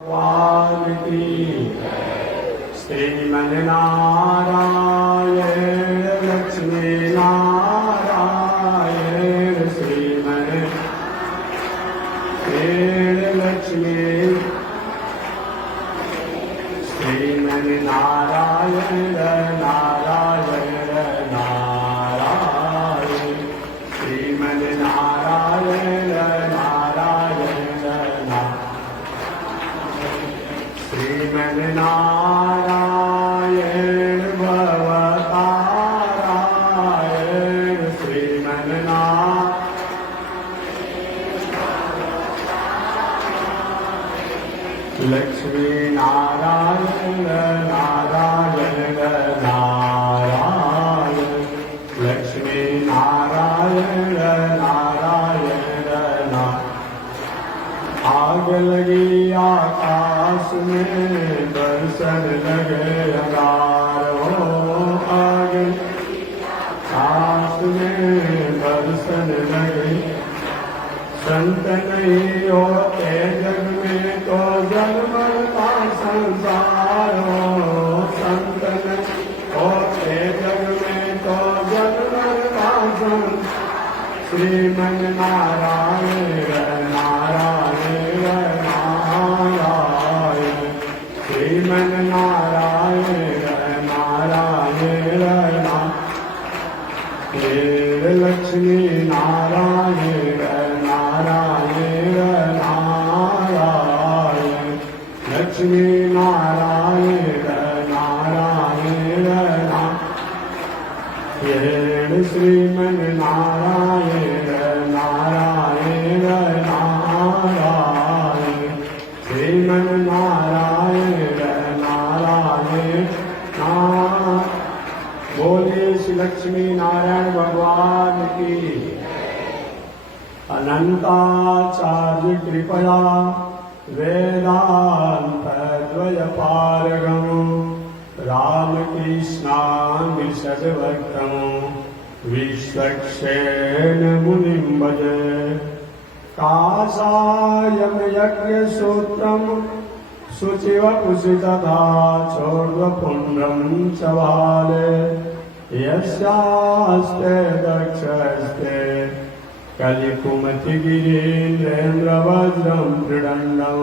भगवान की श्रीमन्नारायण लक्ष्मी नारायण श्रीमन्नारायण लक्ष्मी श्रीमन्नारायण नारायण नारायण श्रीमन्नारायण श्रीमन्नारायण भवतारायण श्रीमन्नारायण लक्ष्मी नारायण नारायण नारायण लक्ष्मी नारायण नारायण नारायण आग लगी आकाश में दर्शन लगे अंगारों आग आकाश में दर्शन लगे संत नहीं होते जग में तो जन्म का संसार हो संत नहीं होते जग में तो जन्म का संसार श्रीमन्नारायण नारायण नारायण श्रीमन्नारायण नारायण नारायण लक्ष्मी नारायण नारायण नारायण लक्ष्मी नारायण नारायण नारायण श्रीमन्नारायण नारायण नारायण श्रीमन्नारायण नारायण नारायण बोलिए श्री लक्ष्मी नारायण भगवान की अनंताचार्य कृपया वेदांत द्वय पारगम रामकृष्णामि सद्भक्तम विश्वक्षेण मुनिं भजे काषायं यज्ञसूत्रं शुचिवपुषि तथा चोर्ध्वपुण्ड्रं च वाले यस्यास्ते दक्षस्ते कलिकुमतिगिरीन्द्रेन्द्रवज्रं त्रिदण्डं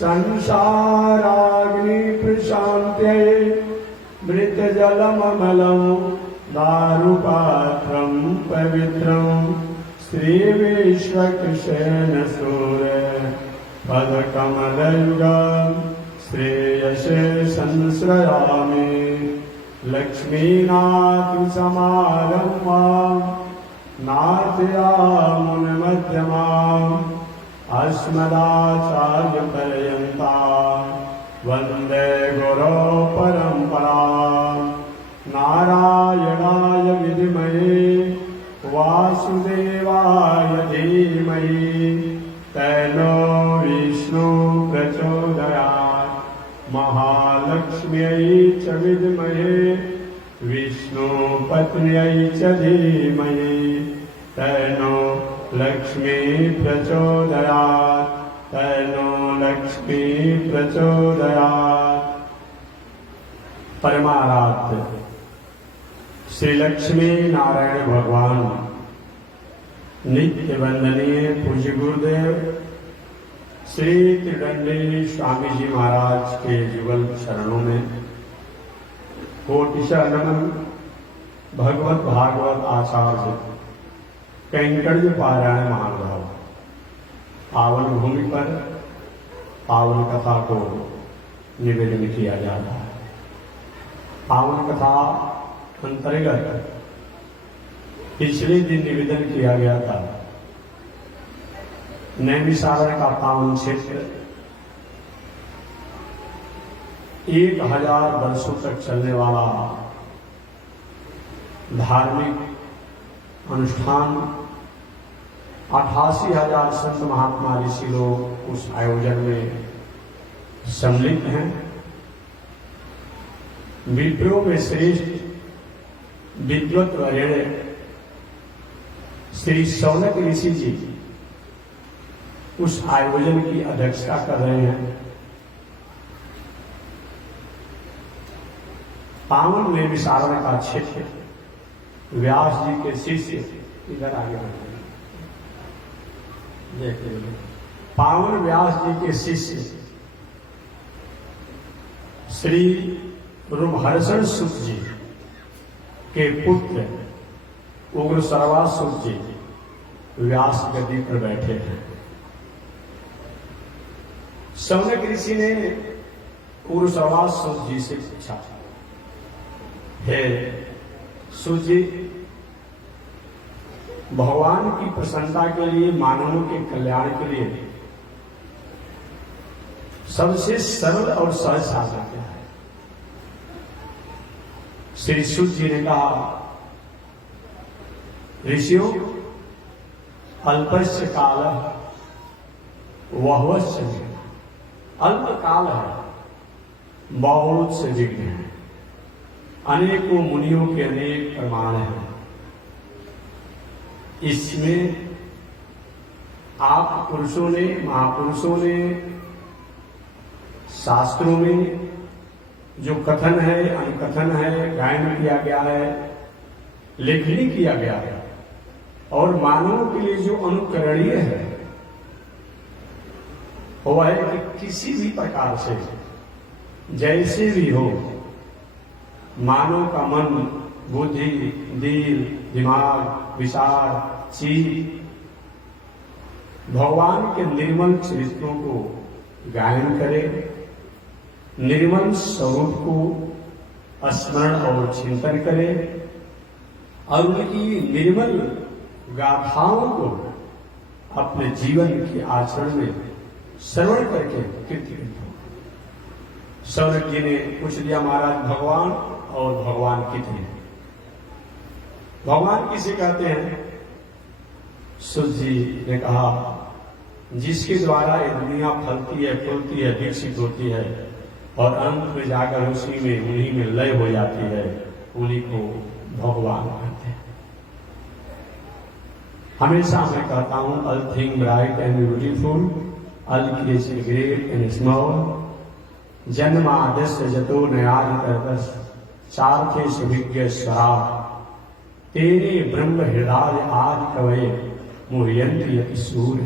संसाराग्निप्रशान्त्यै मृतजलममलं दारुपात्रं पवित्रं श्रीविश्वक्षेण सूर्य पदकमलयुगं श्रेयसे संश्रयामि लक्ष्मीनाथसमारम्भां नाथयामुनमध्यमाम् अस्मदाचार्यपर्यन्तां वन्दे गुरो परम्पराम् नारायणाय विद्महे वासुदेवाय धीमहि तन्नो विष्णु प्रचोदयात् महालक्ष्म्यै च विद्महे विष्णुपत्न्यै च धीमहि तन्नो लक्ष्मी प्रचोदयात् तन्नो लक्ष्मी प्रचोदयात्। परमाराध्य श्री लक्ष्मी नारायण भगवान नित्य वंदनीय पूज्य गुरुदेव श्री त्रिदंडी स्वामी जी महाराज के युगल चरणों में कोटिशः नमन। भगवत भागवत आचार्य कैंकर्य पारायण महानुभाव पावन भूमि पर पावन कथा को निवेदन किया जा रहा है। पावन कथा अंतर्गत पिछले दिन निवेदन किया गया था नैमिषारण्य का पावन क्षेत्र 1000 वर्षों तक चलने वाला धार्मिक अनुष्ठान 88,000 संत महात्मा ऋषि लोग उस आयोजन में सम्मिलित हैं। विप्रों में श्रेष्ठ विद्वत वरेण्य श्री शौनक ऋषि जी उस आयोजन की अध्यक्षता कर रहे हैं पावन में विशारण का क्षेत्र व्यास जी के शिष्य इधर आगे बढ़ते हैं। देखिए पावन व्यास जी के शिष्य श्री रूमहर्षण सुत जी के पुत्र उग्र सर्वासुत जी व्यास गद्दी पर बैठे हैं। शौनक ऋषि ने उग्र सर्वासुत जी से पूछा, हे सुत जी, भगवान की प्रसन्नता के लिए, मानवों के कल्याण के लिए सबसे सरल और सहज साधन क्या है? श्री सुत जी ने कहा, ऋषियों, अल्पस्य काल वहवश्य विघ्न। अल्प काल है, बहुत से विघ्न है। अनेकों मुनियों के अनेक प्रमाण हैं। इसमें आप पुरुषों ने, महापुरुषों ने शास्त्रों में जो कथन है, अनुकथन है, गायन किया गया है, लेखनी किया गया है, और मानवों के लिए जो अनुकरणीय है वो है कि किसी भी प्रकार से जैसे भी हो, मानव का मन, बुद्धि, दिल, दिमाग, विचार, चित्त भगवान के निर्मल चरित्रों को गायन करे, निर्मल स्वरूप को स्मरण और चिंतन करे और उनकी निर्मल गाथाओं को अपने जीवन के आचरण में श्रवण करके कृतकृत हो। शौनक जी ने पूछ दिया, महाराज भगवान और भगवान कितने? भगवान किसे कहते हैं? सुत जी ने कहा, जिसके द्वारा ये दुनिया फलती है, फूलती है, विकसित होती है और अंत में जाकर उसी में, उन्हीं में लय हो जाती है, उन्हीं को भगवान कहते हैं। हमेशा मैं कहता हूं, all thing bright and beautiful, all creation great and small, जन्म आदस्य जतो नयाद करदस, चारथे सुभिज्ञ स्वरा, तेरे ब्रह्म हृदय आदि कवये मुह्यन्ति यति सूर्य।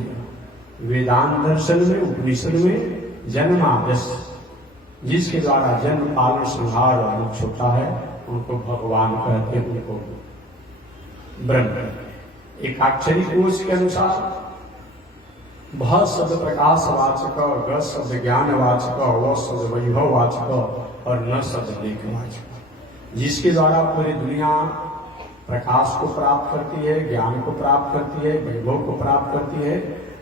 वेदांत दर्शन में, उपनिषद में जन्म आदस्य, जिसके द्वारा जन्म, पालन, संहार और मोक्ष होता है, उनको भगवान कहते हैं, उनको ब्रह्म। एकाक्षरी कोश के अनुसार भ शब्द प्रकाश वाचक, ग शब्द ज्ञान वाचक, व शब्द वैभव वाचक और न शब्द लेख वाचक, जिसके द्वारा पूरी दुनिया प्रकाश को प्राप्त करती है, ज्ञान को प्राप्त करती है, वैभव को प्राप्त करती है,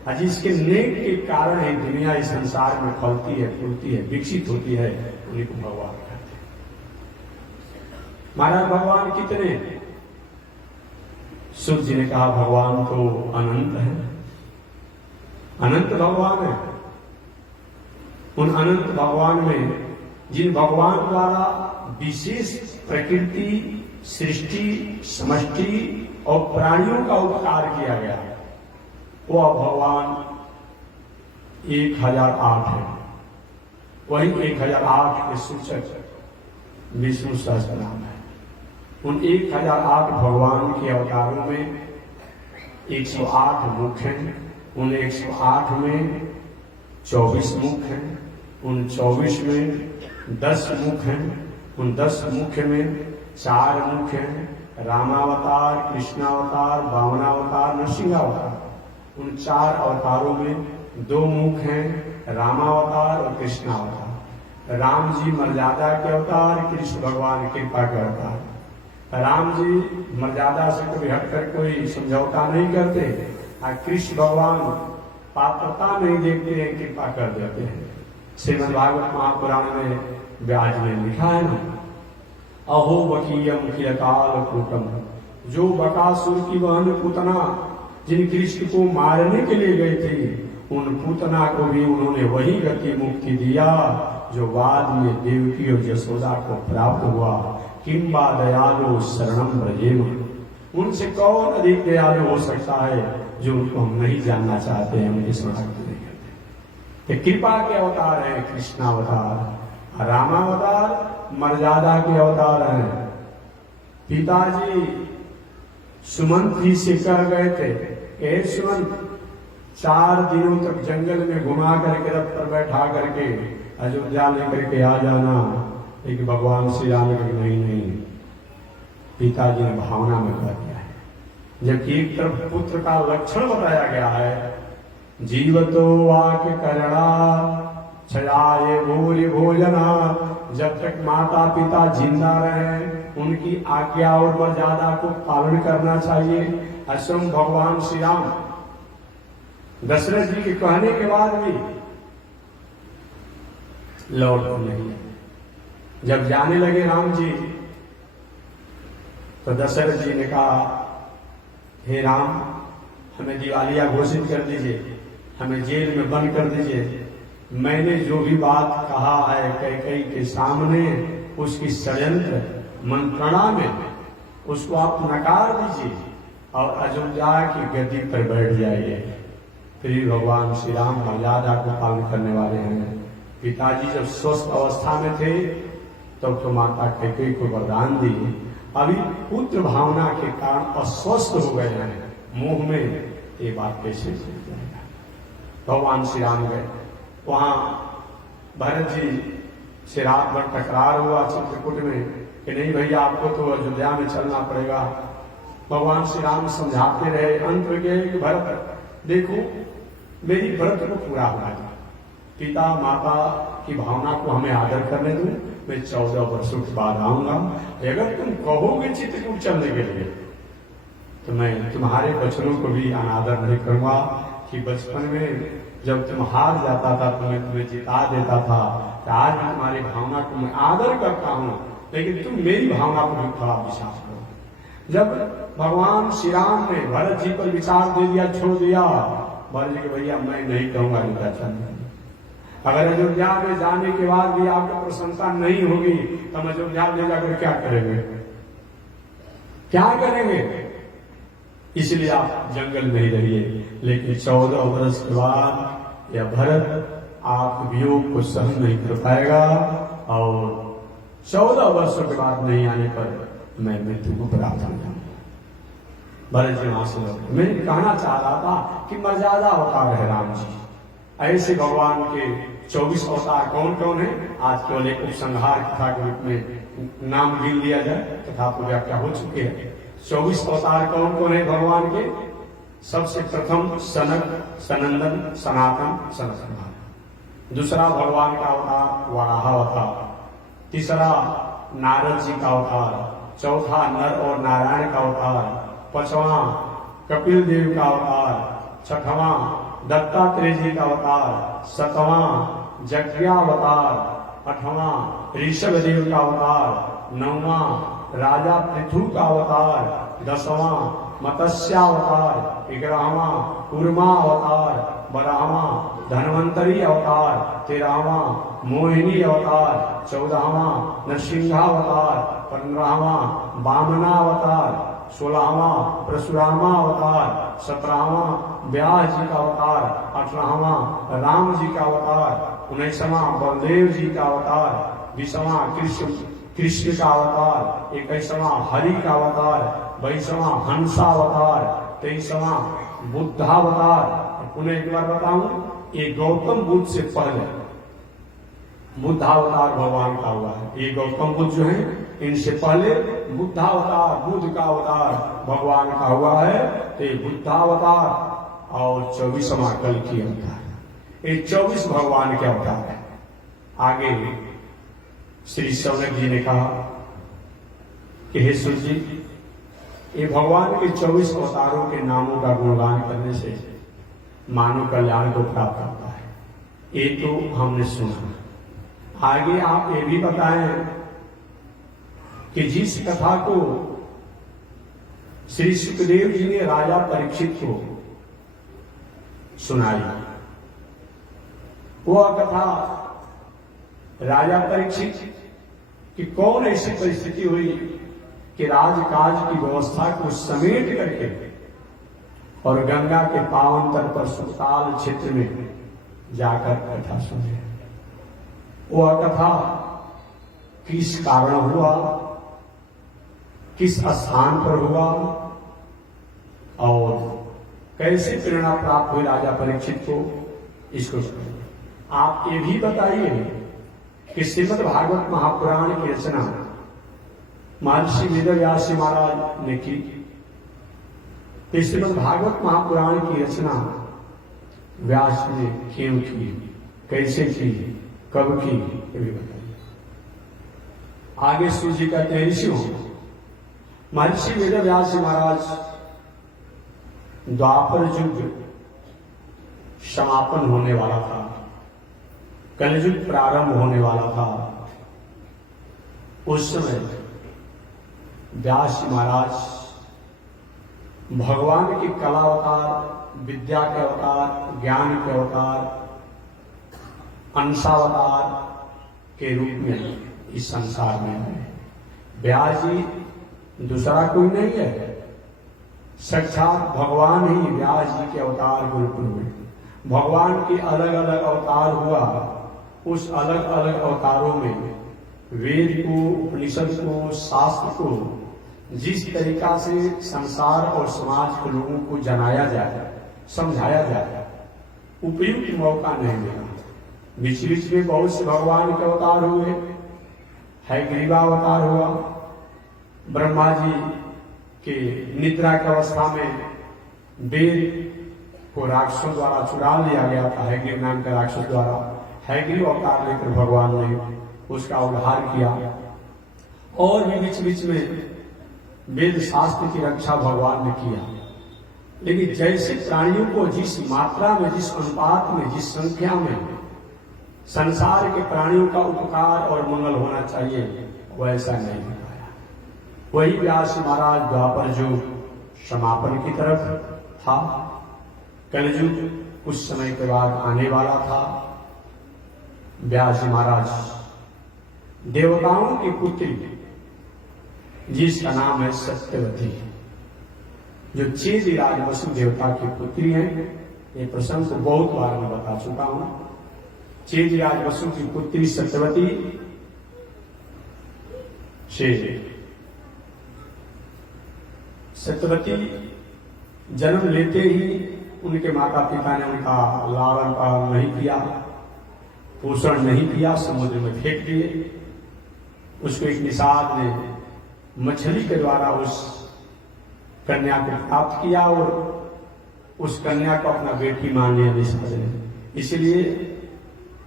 और जिसके नेक के कारण ही दुनिया इस संसार में फलती है, फूलती है, विकसित होती है, उन्हीं को भगवान कहते हैं। महाराज भगवान कितने? सुत जी ने कहा, भगवान तो अनंत है, अनंत भगवान है। उन अनंत भगवान में जिन भगवान द्वारा विशेष प्रकृति, सृष्टि, समष्टि और प्राणियों का उपकार किया गया है, वह भगवान 1008 है। वही 1008 के सूचक विष्णु सहस्त्रनाम है। उन 1008 भगवान के अवतारों में 108 मुख हैं, उन 108 में 24 मुख हैं, उन 24 में 10 मुख हैं, उन 10 मुख में 4 मुख हैं, रामावतार, कृष्णावतार, वामनावतार, नरसिंहावतार। उन 4 अवतारों में 2 मुख हैं, रामावतार और कृष्णावतार। राम जी मर्यादा के अवतार, कृष्ण भगवान कृपा के अवतार। राम जी मर्यादा से कभी हटकर कोई समझौता नहीं करते, और कृष्ण भगवान पात्रता नहीं देखते हैं, कृपा कर देते हैं। श्रीमद् भागवत महापुराण में व्यास में लिखा है ना, अहो बकीयम किलकाल कूटम, जो बकासुर की बहन पूतना जिन कृष्ण को मारने के लिए गए थे, उन पूतना को भी उन्होंने वही गति मुक्ति दिया जो बाद में देवकी और यशोदा को प्राप्त हुआ। किंबा दयालु शरणम ब्रजेम, उनसे कौन अधिक दयालु हो सकता है जो उनको हम नहीं जानना चाहते हैं, उनकी स्मरण ये कृपा के अवतार हैं कृष्णावतार, रामावतार मर्यादा के अवतार हैं। पिताजी सुमंत जी से कह गए थे, हे सुमंत 4 दिनों तक जंगल में घुमा करके रथ पर बैठा करके अयोध्या लेकर के आ जाना। लेकिन भगवान श्री राम ने नहीं, पिताजी ने भावना में कह दिया है। जबकि एक तरफ पुत्र का लक्षण बताया गया है, जीवतो वाक्य करना छयाए भूरि भोजना, जब तक माता पिता जिंदा रहे उनकी आज्ञा और मर्यादा को पालन करना चाहिए। स्वयं भगवान श्री राम दशरथ जी के कहने के बाद भी लौट नहीं। जब जाने लगे राम जी तो दशरथ जी ने कहा, हे राम हमें दिवालिया घोषित कर दीजिए, हमें जेल में बंद कर दीजिए। मैंने जो भी बात कहा है कैकेयी के सामने, उसकी षड्यंत्र मंत्रणा में उसको आप नकार दीजिए और अयोध्या की गद्दी पर बैठ जाइए। फिर भगवान श्री राम मर्यादा को पालन करने वाले हैं। पिताजी जब स्वस्थ अवस्था में थे तब तो माता कैकेयी को वरदान दी, अभी पुत्र भावना के कारण अस्वस्थ हो गए हैं, मुंह में ये बात कैसे चल जाएगा। भगवान श्री राम गए, वहां भरत जी से रात भर टकरार हुआ चित्रकूट में कि नहीं भैया आपको तो अयोध्या में चलना पड़ेगा। भगवान श्री राम समझाते रहे, अंत में गए कि भरत देखो मेरी व्रत को पूरा होना चाहिए, पिता माता की भावना को हमें आदर करने दो, मैं 14 वर्षों के बाद आऊंगा। अगर तुम कहोगे चित्रकूट चलने के लिए तो मैं तुम्हारे बचनों को भी अनादर नहीं करूंगा कि बचपन में जब तुम हार जाता था तो मैं तुम्हें जिता देता था, तो आज मैं तुम्हारी भावना को मैं आदर करता हूं, लेकिन तुम मेरी भावना को भी थोड़ा विश्वास करो। जब भगवान श्री राम ने भरत जी पर विचार दे दिया, छोड़ दिया, भरत जी भैया मैं नहीं कहूंगा अयोध्या चलने। अगर अयोध्या में जाने के बाद भी आपको प्रशंसा नहीं होगी तो हम अयोध्या ले जाकर क्या करेंगे, क्या करेंगे? इसलिए आप जंगल में ही रहिए। लेकिन 14 वर्ष के बाद यह भरत आप वियोग को सहन नहीं कर पाएगा और 14 वर्षों के बाद नहीं आने पर मैं मृत्यु को प्राप्त हो जाऊंगा। भरत जी वहां से मैं कहना चाह रहा था कि मर्यादा अवतार है राम जी। ऐसे भगवान के 24 अवतार कौन कौन है, आज केवल एक उपसंहार कथा के रूप में नाम गिन लिया जाए, कथा तो व्याख्या हो चुकी है। 24 अवतार कौन कौन है भगवान के? सबसे प्रथम सनक सनंदन सनातन सनत। दूसरा भगवान का अवतार वराह अवतार। तीसरा नारद जी का अवतार। चौथा नर और नारायण का अवतार। पांचवा कपिल देव का अवतार। छठवां दत्तात्रेय जी का अवतार। सातवां यज्ञावतार। आठवां ऋषभ देव का अवतार। नौवां राजा पृथु का अवतार। 10वां मत्स्यावतार। 11वां कूर्मा अवतार। 12वां धन्वंतरी अवतार। 13वां मोहिनी अवतार। 14वां नरसिंहावतार। 15वां वामनावतार। 16वां परशुरामा अवतार। 17वां व्यास जी का अवतार। 18वां राम जी का अवतार। 19वां बलदेव जी का अवतार। 20वां कृष्ण का अवतार। 21वां हरि का अवतार। 22वां हंसावतार। 23वां बुद्धावतार। उन्हें एक बार बताऊं, ये गौतम बुद्ध से पहले बुद्धावतार भगवान का हुआ है। ये गौतम बुद्ध जो है इनसे पहले बुद्धावतार बुद्ध का अवतार भगवान का हुआ है। तो ये बुद्धावतार और 24वां कल की अवतार, ये 24 भगवान के अवतार है। आगे श्री सौनक जी ने कहा कि हे सूर्य जी, ये भगवान के 24 अवतारों के नामों का गुणगान करने से मानव कल्याण को प्राप्त होता है। ये तो हमने सुना। आगे आप ये भी बताएं कि जिस कथा को श्री सुखदेव जी ने राजा परीक्षित को सुनाई, वह कथा राजा परीक्षित कि कौन ऐसी परिस्थिति हुई कि राजकाज की व्यवस्था को समेट करके और गंगा के पावन तट पर सुखताल क्षेत्र में जाकर कथा सुने। वह कथा किस कारण हुआ, किस स्थान पर हुआ और कैसे प्रेरणा प्राप्त हुई राजा परीक्षित को, इसको सुनिए। आप ये भी बताइए कि श्रीमद् भागवत महापुराण की रचना महर्षि वेदव्यास जी महाराज ने की। श्रीमद् भागवत महापुराण की रचना व्यास ने क्यों की, कैसे की, कब की, ये भी बताइए। आगे सूजी कहते हैं ऋषियों, महर्षि वेदव्यास जी महाराज द्वापर युग समापन होने वाला था, कलयुग प्रारंभ होने वाला था। उस समय व्यास जी महाराज भगवान के कला अवतार, विद्या के अवतार, ज्ञान के अवतार, अंशावतार के रूप में इस संसार में है। व्यास जी दूसरा कोई नहीं है, साक्षात भगवान ही व्यास जी के अवतार के रूप में। भगवान के अलग अलग अवतार हुआ, उस अलग अलग अवतारों में वेद को, उपनिषद को, शास्त्र को जिस तरीका से संसार और समाज के लोगों को जनाया जाए, समझाया जाए, उपयुक्त मौका नहीं मिला। बीच बीच में बहुत से भगवान के अवतार हुए, हयग्रीवा अवतार हुआ, ब्रह्मा जी के निद्रा की अवस्था में वेद को राक्षसों द्वारा चुरा लिया गया था, हयग्रीव नाम के राक्षस द्वारा। हयग्रीव अवतार लेकर भगवान ने उसका उद्धार किया। और भी बीच बीच में वेद शास्त्र की रक्षा भगवान ने किया। लेकिन जैसे प्राणियों को जिस मात्रा में, जिस अनुपात में, जिस संख्या में संसार के प्राणियों का उपकार और मंगल होना चाहिए, वैसा नहीं हो पाया। वही व्यास महाराज द्वापर युग समापन की तरफ था, कलयुग कुछ समय के बाद आने वाला था। व्यास महाराज देवताओं की पुत्री, जिसका नाम है सत्यवती, जो चेदिराज वसु देवता की पुत्री है। ये प्रसंग को बहुत बार मैं बता चुका हूं। चेदिराज वसु की पुत्री सत्यवती से सत्यवती जन्म लेते ही उनके माता पिता ने उनका लालन पालन नहीं किया, पोषण नहीं किया, समुद्र में फेंक दिए। उसको एक निषाद ने मछली के द्वारा उस कन्या को प्राप्त किया और उस कन्या को अपना बेटी मान लिया निषाद ने। इसलिए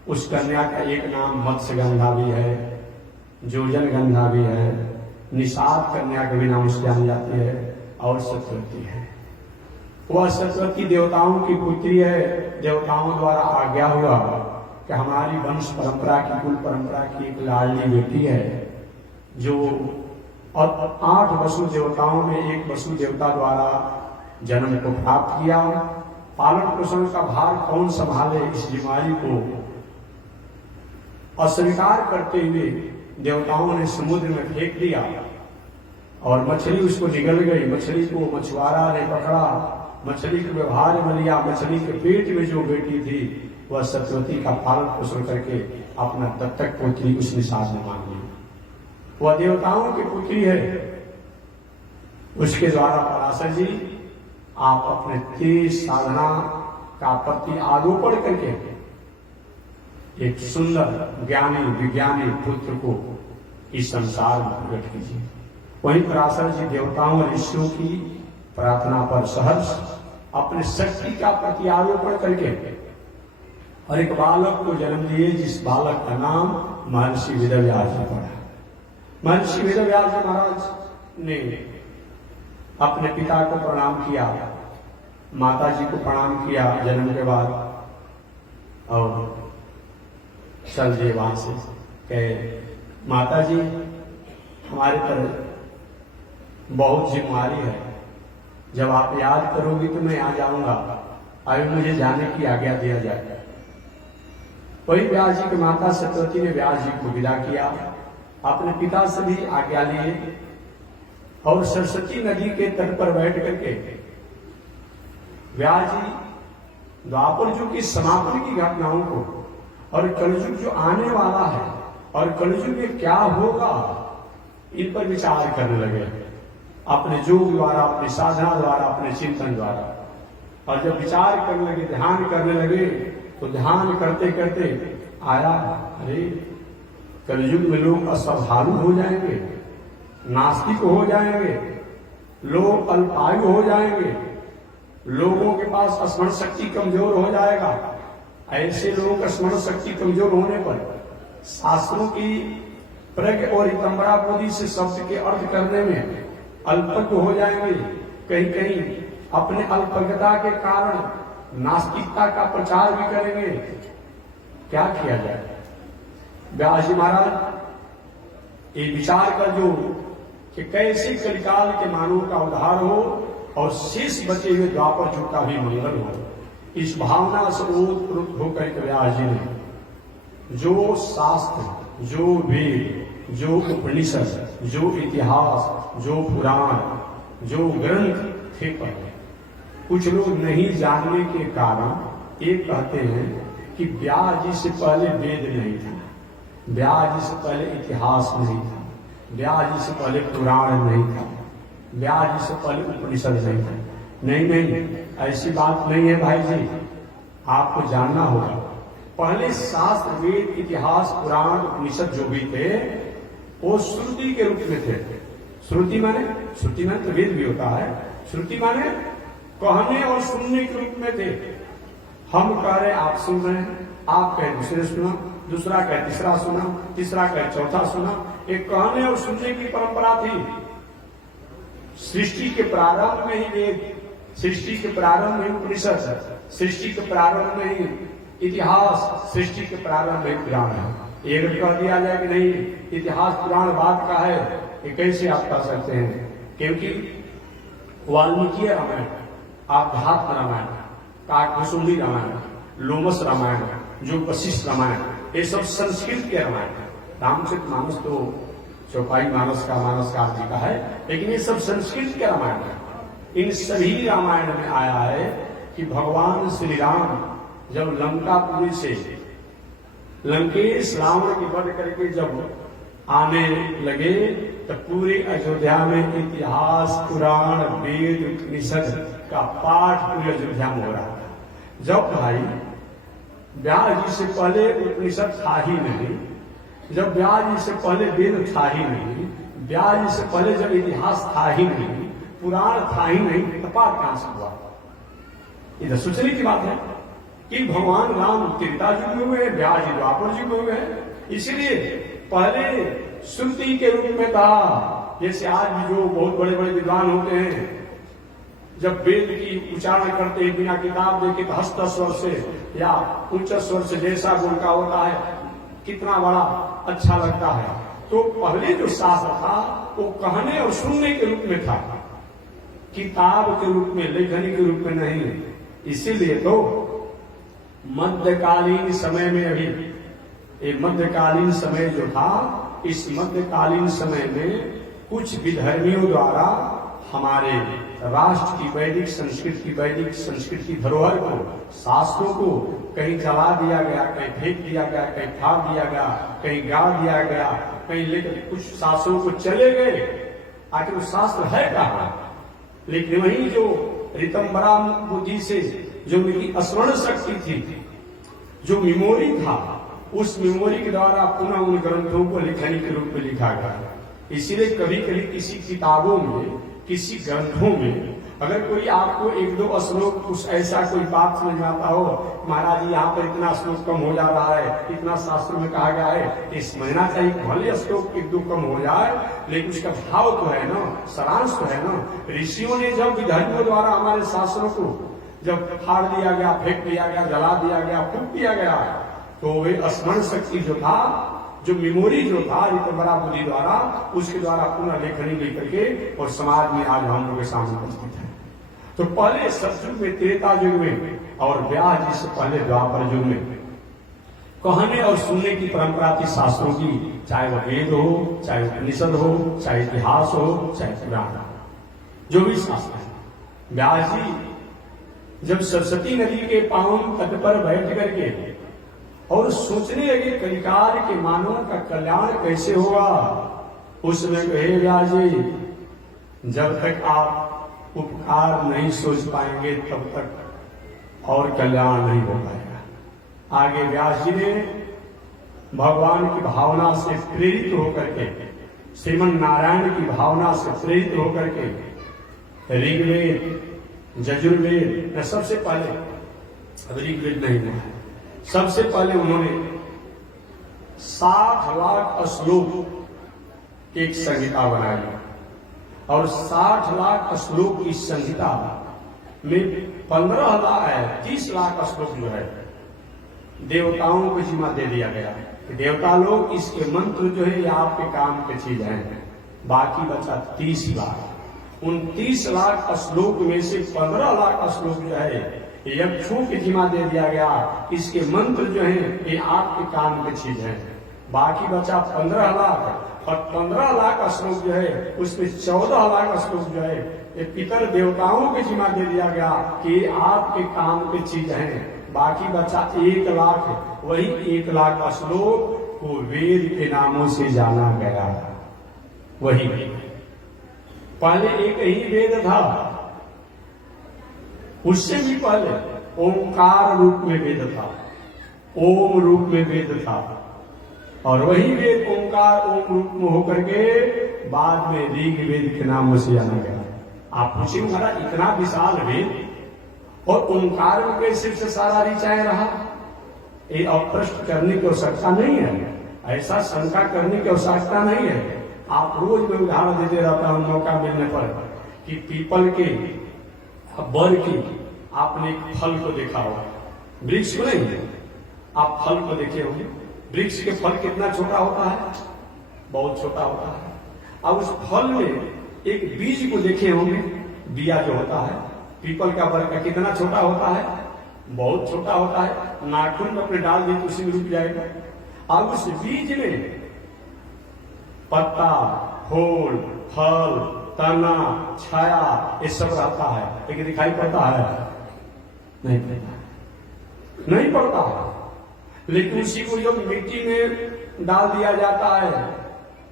उस कन्या का एक नाम मत्स्यगंधा भी है, जोजनगंधा भी है, निषाद कन्या के भी नाम से जानी जाती है, और सत्यवती है। वह सत्यवती देवताओं की पुत्री है। देवताओं द्वारा आज्ञा हुआ कि हमारी वंश परंपरा की, कुल परंपरा की एक लाडली बेटी है, जो और 8 वसु देवताओं में एक वसु देवता द्वारा जन्म को प्राप्त किया। पालन पोषण का भार कौन संभाले, इस बीमारी को अस्वीकार करते हुए देवताओं ने समुद्र में फेंक दिया और मछली उसको निगल गई। मछली को मछुआरा ने पकड़ा, मछली के व्यवहार में लिया। मछली के पेट में जो बेटी थी वह सत्यवती का पालन पोषण करके अपना दत्तक पुत्री उस निषाद ने मान ली। वह देवताओं की पुत्री है। उसके द्वारा पराशर जी आप अपने तेज साधना का प्रति आरोपण करके एक सुंदर ज्ञानी विज्ञानी पुत्र को इस संसार में प्रकट कीजिए। वहीं पराशर जी देवताओं और ऋषियों की प्रार्थना पर सहर्ष अपने शक्ति का प्रत्यारोपण करके और एक बालक को जन्म दिए, जिस बालक का नाम महर्षि वेदव्यास जी पड़ा। महर्षि वेदव्यास जी महाराज ने अपने पिता को प्रणाम किया, माता जी को प्रणाम किया जन्म के बाद, और चल दिए वहां से। कहे माता जी हमारे पर बहुत जिम्मेवारी है, जब आप याद करोगी तो मैं आ जाऊंगा, अभी मुझे जाने की आज्ञा दिया जाए। वही व्यास जी की माता सत्यवती ने व्यास जी को विदा किया, अपने पिता से भी आज्ञा लिए और सरस्वती नदी के तट पर बैठ करके व्यास जी द्वापर युग की समापन की घटनाओं को और कलयुग जो आने वाला है और कलयुग में क्या होगा, इन पर विचार करने लगे अपने योग द्वारा, अपनी साधना द्वारा, अपने चिंतन द्वारा। और जब विचार करने लगे, ध्यान करने लगे, तो ध्यान करते करते आया, अरे कलयुग में लोग अश्रद्धालु हो जाएंगे, नास्तिक हो जाएंगे, लोग अल्पायु हो जाएंगे, लोगों के पास स्मरण शक्ति कमजोर हो जाएगा। ऐसे लोगों का स्मरण शक्ति कमजोर होने पर शास्त्रों की प्रज्ञ और हितम्बरा बुद्धि से शब्द के अर्थ करने में अल्पज्ञ हो जाएंगे। कहीं कहीं अपने अल्पज्ञता के कारण नास्तिकता का प्रचार भी करेंगे। क्या किया जाए? व्यास जी महाराज ये विचार कर जो कि कैसे कलिकाल के मानव का उद्धार हो और शेष बचे हुए द्वापर युग का भी मंगल हो, इस भावना से ओतप्रोत होकर के व्यास जी ने जो शास्त्र, जो वेद, जो उपनिषद, जो इतिहास, जो पुराण, जो ग्रंथ थे पहले, कुछ लोग नहीं जानने के कारण ये कहते हैं कि व्यास जी से पहले वेद नहीं था, व्यास जी से पहले इतिहास नहीं था, व्यास जी से पहले पुराण नहीं था, व्यास जी से पहले उपनिषद नहीं था। नहीं नहीं, ऐसी बात नहीं है भाई जी, आपको जानना होगा। पहले शास्त्र, वेद, इतिहास, पुराण, उपनिषद जो भी थे वो श्रुति के रूप में थे। श्रुति माने तो वेद भी होता है। श्रुति माने कहने और सुनने के रूप में थे। हम कह रहे, आप सुन रहे हैं, आप कहे दूसरे सुना, दूसरा कहे तीसरा सुना, तीसरा कहे चौथा सुना। एक कहने और सुनने की परंपरा थी। सृष्टि के प्रारंभ में ही वेद, सृष्टि के प्रारंभ में उपनिषद, सृष्टि के प्रारंभ में ही इतिहास, सृष्टि के प्रारंभ में पुराण है। एक कह दिया जाए कि नहीं इतिहास पुराण बाद का है, ये कैसे आप कह सकते हैं? क्योंकि वाल्मीकि रामायण, आध्यात्म रामायण, काकभुसुंडी रामायण, लोमस रामायण, जो वशिष्ठ रामायण, ये सब संस्कृत के रामायण है। रामचरितमानस तो चौपाई मानस का जी का है, लेकिन ये सब संस्कृत के रामायण है। इन सभी रामायण में आया है कि भगवान श्री राम जब लंकापुरी से लंकेश रावण की वध करके जब आने लगे, तो पूरे अयोध्या में इतिहास, पुराण, वेद, उपनिषद का पाठ पूरे अयोध्या में हो रहा था। जब भाई व्यास जी से पहले उपनिषद था ही नहीं, जब व्यास जी से पहले वेद था ही नहीं, व्यास जी से पहले जब इतिहास था ही नहीं, पुराण था ही नहीं, तो पाठ कहां से हुआ? इधर सोचने की बात है कि भगवान राम त्रेता युग में हुए, व्यास जी द्वापर युग में हुए। इसलिए पहले श्रुति के रूप में था। जैसे आज भी जो बहुत बड़े बड़े विद्वान होते हैं, जब वेद की उच्चारण करते हैं बिना किताब देखे तो हस्त स्वर से या उच्च स्वर से जैसा उनका होता है, कितना बड़ा अच्छा लगता है। तो पहले जो शास्त्र था वो कहने और सुनने के रूप में था, किताब के रूप में, लेखनी के रूप में नहीं। इसीलिए तो मध्यकालीन समय में, अभी ये मध्यकालीन समय जो था, इस मध्यकालीन समय में कुछ विधर्मियों द्वारा हमारे राष्ट्र की वैदिक संस्कृति की धरोहर को, शास्त्रों को कहीं जला दिया गया, कहीं फेंक दिया गया, कहीं फाड़ दिया गया, कहीं गाड़ दिया गया, कहीं लेकर कुछ शास्त्रों को चले गए। आखिर वो शास्त्र है कहाँ? लेकिन वही जो रितंबरा बुद्धि से जो उनकी स्मरण शक्ति थी, जो मेमोरी था, उस मेमोरी के द्वारा पुनः उन ग्रंथों को लिखने के रूप में लिखा गया। इसीलिए कभी कभी किसी किताबों में, किसी ग्रंथों में अगर कोई आपको एक दो श्लोक कुछ ऐसा कोई बात समझ में आता हो, महाराज जी यहाँ पर इतना श्लोक कम हो जा रहा है, इतना शास्त्र में कहा गया है, ये समझना चाहिए। भले श्लोक एक दो कम हो जाए, लेकिन उसका भाव तो है ना, सारांश तो है ना। ऋषियों ने जब विधर्मियों द्वारा हमारे शास्त्रों को जब फाड़ दिया गया, फेंक दिया गया, जला दिया गया, फूंक दिया गया, तो वे स्मरण शक्ति जो था, जो मेमोरी जो था रितंबरा बुद्धि द्वारा, उसके द्वारा पुनः लेखनी लेकर के और समाज में आज हम लोग के सामने उपस्थित है। तो पहले सतयुग में, त्रेता युग में और व्यास जी से पहले द्वापर युग में कहने और सुनने की परंपरा थी शास्त्रों की, चाहे वह वेद हो, चाहे उपनिषद हो, चाहे इतिहास हो, चाहे पुराण, जो भी शास्त्र है। व्यास जी जब सरस्वती नदी के पावन तट पर बैठ करके और सोचने लगे कलिकाल के मानवों का कल्याण कैसे होगा, उसमें कहे व्यास जी जब तक आप उपकार नहीं सोच पाएंगे तब तक और कल्याण नहीं हो पाएगा। आगे व्यास जी ने भगवान की भावना से प्रेरित होकर के, श्रीमन नारायण की भावना से प्रेरित होकर के ऋग्वेद, यजुर्वेद, सबसे पहले, अब ऋग्वेद नहीं हुआ है, सबसे पहले उन्होंने 60 लाख श्लोक की एक संहिता बनाई और 60 लाख श्लोक की संहिता में 30 लाख श्लोक जो है देवताओं को जिम्मा दे दिया गया है कि देवता लोग इसके मंत्र जो है ये आपके काम की चीज है। बाकी बचा 30 लाख। उन 30 लाख श्लोक में से 15 लाख श्लोक जो है यक्षों की जिम्मा दे दिया गया, इसके मंत्र जो है ये आपके काम की चीज है। बाकी बचा 15 लाख और 15 लाख श्लोक जो है उसमें 14 लाख श्लोक जो है ये पितर देवताओं की जिम्मा दे दिया गया कि आपके काम की चीज है। बाकी बचा 1 लाख, वही 1 लाख श्लोक को वेद के नामों से जाना गया। वही पहले एक ही वेद था, उससे भी पहले ओंकार रूप में वेद था, ओम रूप में वेद था, और वही वेद ओंकार ओम रूप में होकर के बाद में ऋग वेद के नामों से जाना गया। आप पूछेंगे महाराज इतना विशाल वेद और ओंकार में कैसे से सारा ऋचाएं रहा, ये अप्रश्न करने की आवश्यकता नहीं है, ऐसा शंका करने की आवश्यकता नहीं है। आप रोज में उदाहरण देते रहता हूं मौका मिलने पर कि पीपल के बर की आपने एक फल को देखा होगा, वृक्ष को नहीं, आप फल को देखे होंगे। वृक्ष के फल कितना छोटा होता है, बहुत छोटा होता है। अब उस फल में एक बीज को देखे होंगे, बिया जो होता है पीपल का बर का कितना छोटा होता है, बहुत छोटा होता है। नाखून में अपने डाल दिए तो उसी में रुक जाएगा। अब उस बीज में पत्ता, फूल, फल, तना, छाया ये सब रहता है, लेकिन दिखाई पड़ता है नहीं पड़ता, नहीं पड़ता है। लेकिन उसी को जब मिट्टी में डाल दिया जाता है,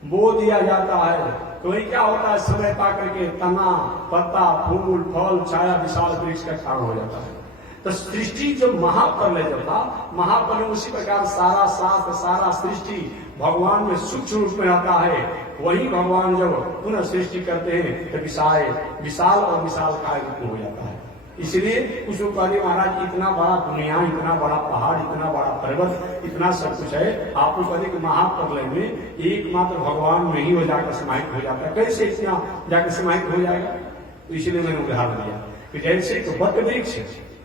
बो दिया जाता है, तो वही क्या होता है, समय पा करके तना, पत्ता, फूल, फल, छाया विशाल वृक्ष का कारण हो जाता है। तो सृष्टि जब महाप्रलय जब था, महाप्रलय उसी प्रकार सारा शास्त्र, सारा सृष्टि भगवान में सूक्ष्म रूप में आता है। वही भगवान जब पुनः सृष्टि करते हैं तो विशाल और विशाल काय रूप में हो जाता है। इसलिए उसको कहते महाराज इतना बड़ा दुनिया, इतना बड़ा पहाड़, इतना बड़ा पर्वत, इतना सब कुछ है, आपको कहते कि महाप्रलय में एकमात्र भगवान में ही वो जाकर समाहित हो जाता है। कैसे इतना जाकर समाहित हो जाएगा, तो इसलिए मैंने उदाहरण दिया कि जैसे तो बट वृक्ष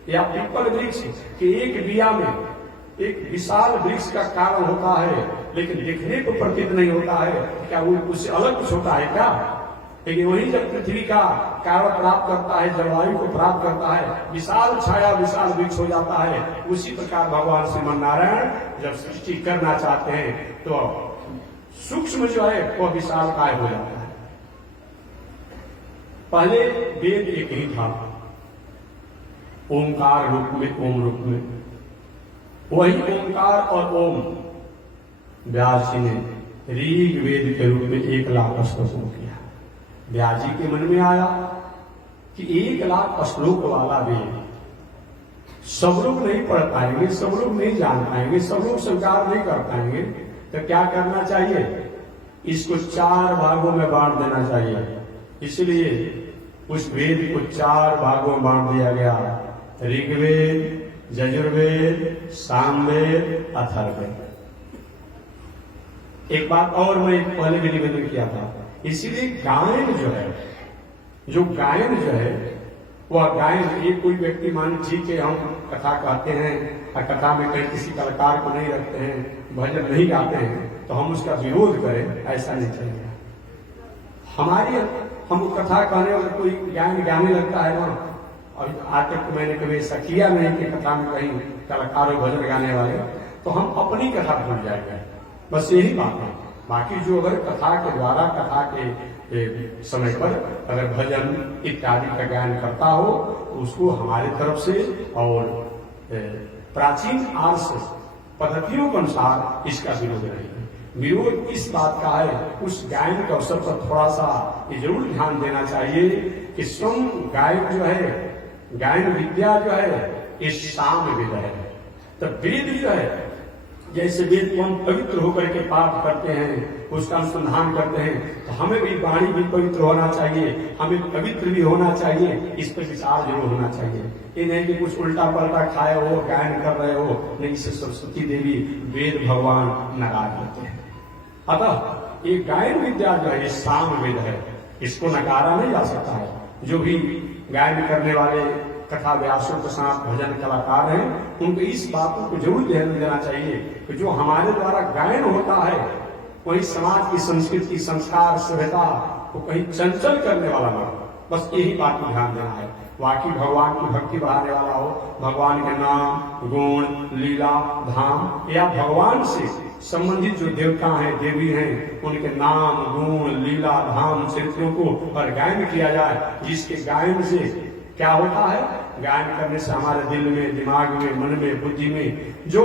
या पीपल वृक्ष के एक बिया में एक विशाल वृक्ष का कारण होता है, लेकिन देखने को प्रतीत नहीं होता है, क्या वो उससे अलग कुछ होता है क्या? लेकिन वही जब पृथ्वी का कारण प्राप्त करता है, जलवायु को प्राप्त करता है, विशाल छाया विशाल वृक्ष हो जाता है। उसी प्रकार भगवान श्रीमन नारायण जब सृष्टि करना चाहते हैं तो सूक्ष्म जो है वह विशाल काय हो जाता है। पहले वेद एक ही था, ओंकार रूप में, ओम रूप में। वही ओंकार और ओम व्यास जी ने ऋग वेद के रूप में 1 लाख श्लोक किया। व्यास जी के मन में आया कि 1 लाख श्लोक वाला वेद सब लोग नहीं पढ़ पाएंगे, सब लोग नहीं जान पाएंगे, सब लोग स्वीकार नहीं कर पाएंगे, तो क्या करना चाहिए, इसको 4 भागों में बांट देना चाहिए। इसलिए उस वेद को 4 भागों में बांट दिया गया, ऋग्वेद, यजुर्वेद, सामवेद, अथर्ववेद। एक बात और मैं पहले भी निवेदन किया था, इसीलिए गायन जो है, जो गायन जो है वह गायन, एक कोई व्यक्ति मान ठीक है हम कथा कहते हैं और कथा में कहीं किसी कलाकार को नहीं रखते हैं, भजन नहीं गाते हैं, तो हम उसका विरोध करें, ऐसा नहीं चाहिए। हमारी हम कथा कहने वाले कोई गायन गाने लगता है ना, और आज तक मैंने कभी ऐसा किया नहीं कि कथा में कहीं कलाकार भजन गाने वाले, तो हम अपनी कथा भूल जाएंगे, बस यही बात है। बाकी जो अगर कथा के द्वारा कथा के समय पर अगर भजन इत्यादि का गायन करता हो तो उसको हमारे तरफ से और प्राचीन आर्ष पद्धतियों के अनुसार इसका विरोध नहीं है। विरोध इस बात का है, उस गायन के अवसर पर थोड़ा सा ये जरूर ध्यान देना चाहिए कि स्वयं गायन जो है, गायन विद्या जो है ये साम वेद है। तो वेद जो है, जैसे वेद को हम पवित्र होकर के पाठ करते हैं, उसका अनुसंधान करते हैं, तो हमें भी वाणी भी पवित्र होना चाहिए, हमें पवित्र भी होना चाहिए, इस पर विचार जरूर होना चाहिए। ये नहीं कि कुछ उल्टा पलटा खाए हो, गायन कर रहे हो, नहीं से सरस्वती देवी वेद भगवान नाराज होते हैं। अतः ये गायन विद्या जो है ये साम वेद है, इसको नकारा नहीं जा सकता है। जो भी गायन करने वाले कथा व्यासों के साथ भजन कलाकार हैं, उनको इस बातों को जरूर ध्यान देना चाहिए कि जो हमारे द्वारा गायन होता है वही समाज की संस्कृति, संस्कार, सभ्यता को कहीं चंचल करने वाला न हो। बस यही बात को ध्यान देना है। बाकी भगवान की भक्ति बढ़ाने वाला हो, भगवान के नाम, गुण, लीला, धाम या भगवान से संबंधित जो देवता हैं, देवी हैं, उनके नाम, गुण, लीला, धाम, चरित्रों को पर गायन किया जाए, जिसके गायन से क्या होता है, गायन करने से हमारे दिल में, दिमाग में, मन में, बुद्धि में जो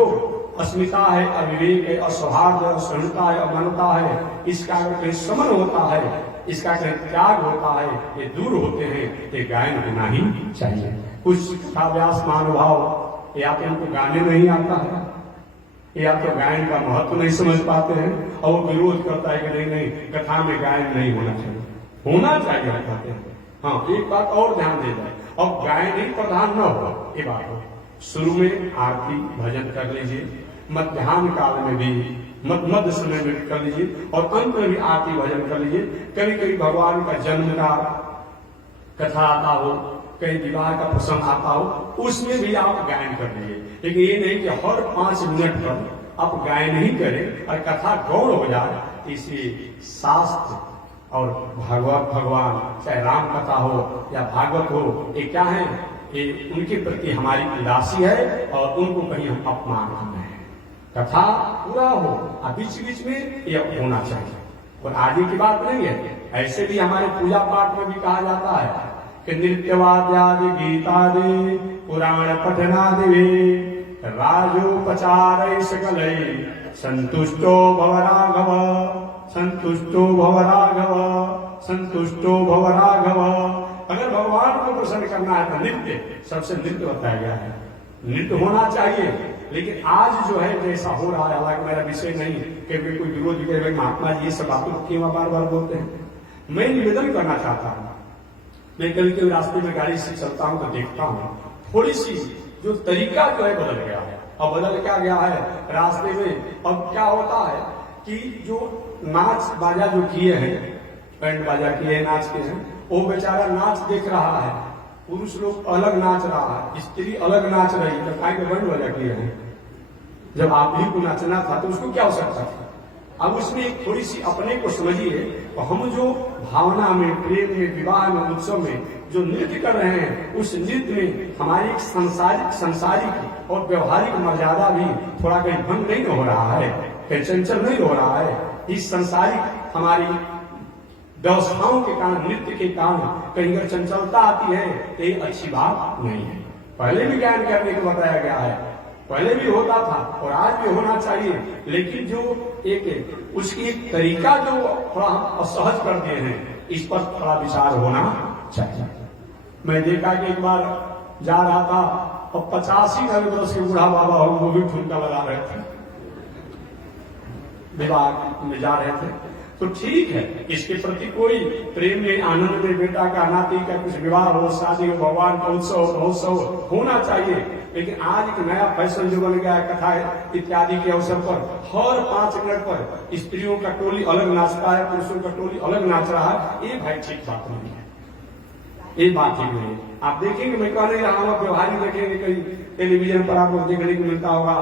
अस्मिता है, अविवेक है, असौहार्द है, असहनता है, अमानता है, इसका अगर कहीं समन होता है, इसका कहीं त्याग होता है, ये दूर होते हैं, ये गायन होना ही चाहिए। कुछ कथाव्यास महानुभाव या तो उनको गाने नहीं आता है, या तो गायन का महत्व नहीं समझ पाते हैं और वो विरोध करता है कि नहीं नहीं कथा में गायन नहीं होना चाहिए। होना चाहिए कहते हैं। हाँ, एक बात और ध्यान दे जाए, और गायन ही प्रधान न हो, ये बात हो। शुरू में आरती भजन कर लीजिए, मध्याह्न काल में भी, मध्य समय में कर लीजिए, और अंत में भी आरती भजन कर लीजिए। कभी कभी भगवान का जन्म का कथा आता हो, कहीं विवाह का प्रसंग आता हो, उसमें भी आप गायन कर लीजिए। लेकिन ये नहीं कि हर 5 मिनट पर आप गायन ही करें और कथा गौण हो जाए। इसलिए शास्त्र और भागवत, भगवान चाहे राम कथा हो या भागवत हो, ये क्या है, ये उनके प्रति हमारी उदासी है और उनको कहीं हम अपमान कर रहे हैं। कथा पूरा हो और बीच बीच में ये होना चाहिए, और आगे की बात नहीं है। ऐसे भी हमारे पूजा पाठ में भी कहा जाता है कि नृत्यवाद्यादि गीतादि पुराण पठनादि राजोपचार सकलै संतुष्टो भव राघव, संतुष्टो भव राघव, संतुष्टो भव राघव। अगर भगवान को प्रसन्न करना है तो नृत्य, सबसे नृत्य बताया गया है, नृत्य होना चाहिए। लेकिन आज जो है जैसा हो रहा है, हालांकि मेरा विषय नहीं कि कोई विरोध करे, महात्मा जी ये सब बातों क्यों बार बार बोलते हैं। मैं निवेदन करना चाहता हूँ, मैं कभी कभी रास्ते में गाड़ी से चलता हूँ तो देखता हूँ थोड़ी सी जो तरीका जो है बदल गया है। अब बदल क्या गया है रास्ते में, अब क्या होता है कि जो नाच बाजा जो किए हैं, बैंड बाजा किए हैं, नाच किए हैं, वो बेचारा नाच देख रहा है, पुरुष लोग अलग नाच रहा है, स्त्री अलग नाच रही है, तो काय बैंड बाजा किए हैं। जब आप ही को नाचना था तो उसको क्या हो सकता था। अब उसमें एक थोड़ी सी अपने को समझिए, और हम जो भावना में, प्रेम में, विवाह में, उत्सव में जो नृत्य कर रहे हैं, उस नृत्य में हमारी एक सांसारिक और व्यवहारिक मर्यादा भी थोड़ा कहीं भंग नहीं हो रहा है, कहीं चंचल नहीं हो रहा है। इस सांसारिक हमारी व्यवस्थाओं के कारण, नृत्य के कारण कहीं अगर चंचलता आती है तो ये अच्छी बात नहीं है। पहले भी गायन करने को बताया गया है, पहले भी होता था और आज भी होना चाहिए, लेकिन जो एक उसकी एक तरीका जो थोड़ा असहज कर दिए हैं, इस पर थोड़ा विचार होना चाहिए। मैं देखा कि एक बार जा रहा था और 85 वर्ष के बूढ़ा बाबा हो, वो भी ठुमका लगा रहे थे, विवाह में जा रहे थे। तो ठीक है, इसके प्रति कोई प्रेम में, आनंद में, बेटा का, नाती का कुछ विवाह हो, शादी हो, भगवान का उत्सव महोत्सव होना चाहिए। लेकिन आज एक नया फैशन जो बन गया है, कथा इत्यादि के अवसर पर हर 5 मिनट पर स्त्रियों का टोली अलग नाचता है, पुरुषों का टोली अलग नाच रहा है। ये भाई ठीक बात नहीं है, ये बात ठीक नहीं है। आप देखेंगे, मैं कह नहीं रहा हूँ, व्यवहारिक देखेंगे, कहीं टेलीविजन पर आपको देखने को मिलता होगा,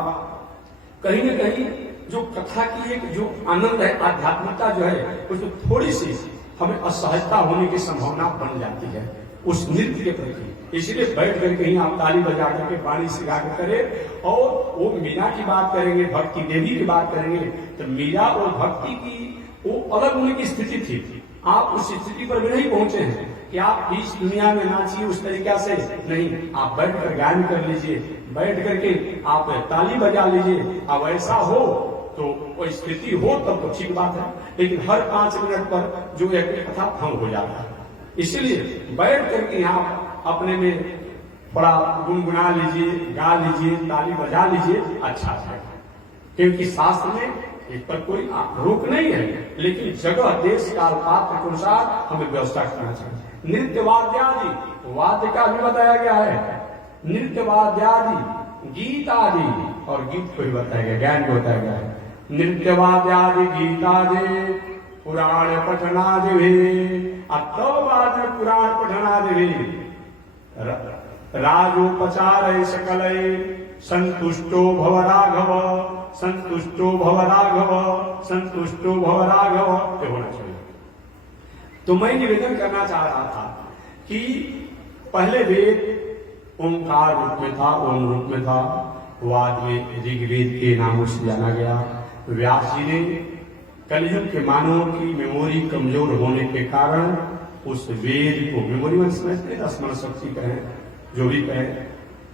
कहीं न कहीं जो कथा की एक जो आनंद है, आध्यात्मिकता जो है, उसमें थोड़ी सी हमें असहजता होने की संभावना बन जाती है। उस नृत्य के प्रति। इसलिए बैठ करके ही आप ताली बजा करके वाणी सिखा कर करें। और वो मीरा की बात करेंगे, भक्ति देवी की बात करेंगे, तो मीरा और भक्ति की वो अलग उनकी स्थिति थी। आप उस स्थिति पर भी नहीं पहुंचे हैं कि आप इस दुनिया में नाचिए उस तरीका से नहीं। आप बैठ कर गायन कर लीजिए, बैठ करके आप ताली बजा लीजिए। अब ऐसा हो तो कोई स्थिति हो तब तो ठीक बात है, लेकिन हर 5 मिनट पर जो एक कथा भंग हो जाता है। इसलिए बैठ करके आप अपने में बड़ा गुनगुना लीजिए, गा लीजिए, ताली बजा लीजिए, अच्छा है। क्योंकि शास्त्र में इस पर कोई रोक नहीं है, लेकिन जगह देश काल पात्र के अनुसार हमें व्यवस्था करना चाहिए। नृत्य वाद्यादि, वाद्य का भी बताया गया है, नृत्य वाद्यादि गीत आदि, और गीत को भी बताया गया, ज्ञान को बताया गया है। नृत्य वाद्यादि गीतादि पुराण पठनादि भी, अतोवाद पुराण पठनादि भी राजोपचार सकल संतुष्टो भव राघव, संतुष्टो भव राघव, संतुष्टो भव राघव, ये होना चाहिए। तो मैं निवेदन करना चाह रहा था कि पहले वेद ओंकार रूप में था, ओम रूप में था, बाद में ऋग्वेद के नामों से जाना गया। व्यास जी ने कलयुग के मानवों की मेमोरी कमजोर होने के कारण उस वेद को, मेमोरी में समझते हैं, स्मरण शक्ति कहें, जो भी कहें,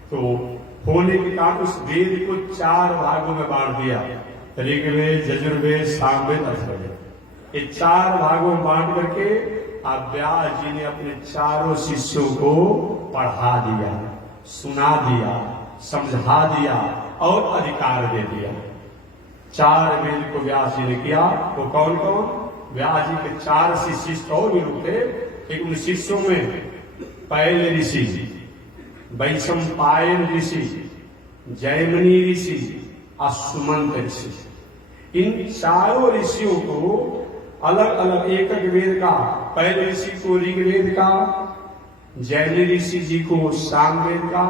तो होने के कारण उस वेद को 4 भागों में बांट दिया। ऋग्वेद, यजुर्वेद, सामवेद, अथर्ववेद, ये 4 भागों में बांट करके अब व्यास जी ने अपने चारों शिष्यों को पढ़ा दिया, सुना दिया, समझा दिया और अधिकार दे दिया। 4 वेद को व्यास जी ने किया। वो कौन कौन? व्यास जी के 4 शिष्य और भी लोग थे। एक उन शिष्यों में पहले ऋषि, वैशंपायन ऋषि, जैमिनी ऋषि, सुमंत ऋषि, इन चारों ऋषियों को अलग अलग एक एक वेद का, पहले ऋषि को ऋग्वेद का, जैमिनी ऋषि जी को सामवेद का,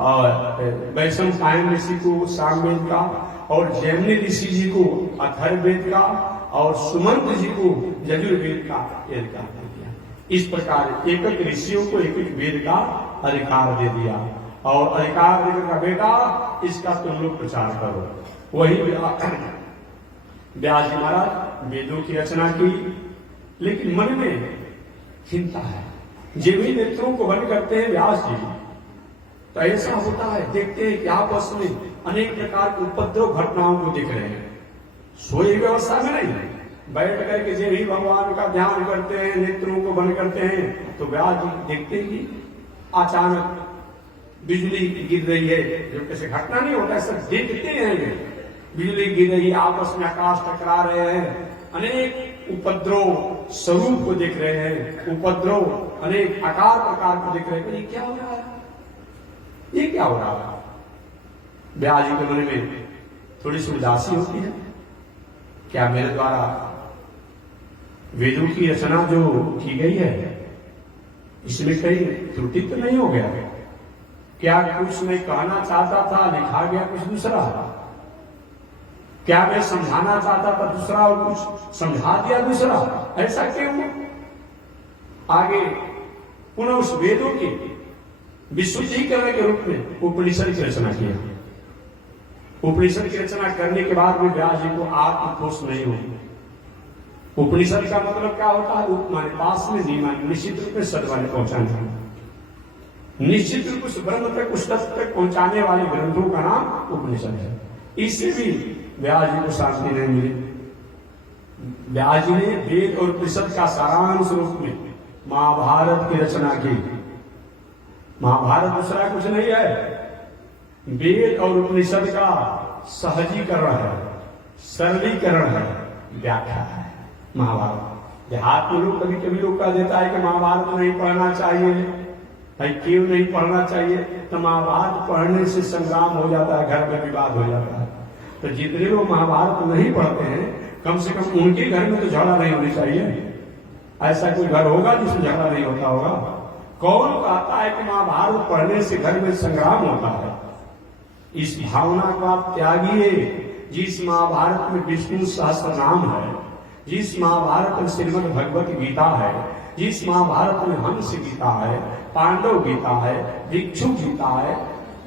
और वैशंपायन ऋषि को सामवेद का, और जैमिनी ऋषि जी को अथर्ववेद का, और सुमंत जी को यजुर्वेद का अधिकार दे दिया। इस प्रकार एक एक ऋषियों को एक एक वेद का अधिकार दे दिया, और अधिकार देकर का बेटा इसका तुम लोग प्रचार करो। वही व्यास जी महाराज वेदों की रचना की, लेकिन मन में चिंता है। जे भी नेत्रों को बंद करते हैं व्यास जी, तो ऐसा होता है, देखते हैं कि आपस में अनेक प्रकार के उपद्रव घटनाओं को देख रहे हैं। सोई व्यवस्था में नहीं, बैठ करके जे भी भगवान का ध्यान करते हैं, नेत्रों को बंद करते हैं, तो व्यास जी देखते हैं कि अचानक बिजली गिर रही है, जो कैसे घटना नहीं होता है, सब देखते हैं। बिजली गिर रही है, आपस में आकाश टकरा रहे हैं, अनेक उपद्रव स्वरूप को देख रहे हैं, उपद्रव अनेक आकार प्रकार को देख रहे हैं। ये क्या हो रहा है, ये क्या हो रहा है? व्यास जी के मन में थोड़ी सी उदासी होती है, क्या मेरे द्वारा वेदों की रचना जो की गई है इसमें कहीं त्रुटि तो नहीं हो गया? क्या कुछ मैं कहना चाहता था, लिखा गया कुछ दूसरा? क्या मैं समझाना चाहता था दूसरा और कुछ समझा दिया दूसरा? ऐसा क्यों? आगे पुनः उस वेदों की विशुद्धीकरण के रूप में उपनिषद की रचना किया। उपनिषद की रचना करने के बाद भी व्यास जी को आत्मतोष नहीं हुई। उपनिषद का मतलब क्या होता है? उपमाने पास में नहीं, निश्चित रूप में सदवाने पहुंचाने, निश्चित रूप से ब्रह्म तक, उस तत्व तक पहुंचाने वाले ग्रंथों का नाम उपनिषद है। इससे भी व्यास जी को शांति नहीं मिली। व्यास जी ने वेद और उपनिषद का सारांश रूप में महाभारत की रचना की। महाभारत दूसरा कुछ नहीं है, वेद और उपनिषद का सहजीकरण है, सरलीकरण है, व्याख्या है महाभारत। देहात में लोग कभी कभी लोग कह देता है कि महाभारत नहीं पढ़ना चाहिए, क्यों नहीं पढ़ना चाहिए? तो महाभारत पढ़ने से संग्राम हो जाता है, घर में विवाद हो जाता है। तो जितने लोग महाभारत नहीं पढ़ते हैं, कम से कम उनके घर में तो झगड़ा नहीं होनी चाहिए। ऐसा कोई घर होगा जिसमें झगड़ा नहीं होता होगा? कौन कहता है कि महाभारत पढ़ने से घर में संग्राम होता है? इस भावना को आप त्यागिए। जिस महाभारत में विष्णु सहस्त्र नाम है, जिस महाभारत में श्रीमद् भगवत गीता है, जिस महाभारत में हंस गीता है, पांडव गीता है, भिक्षु गीता है,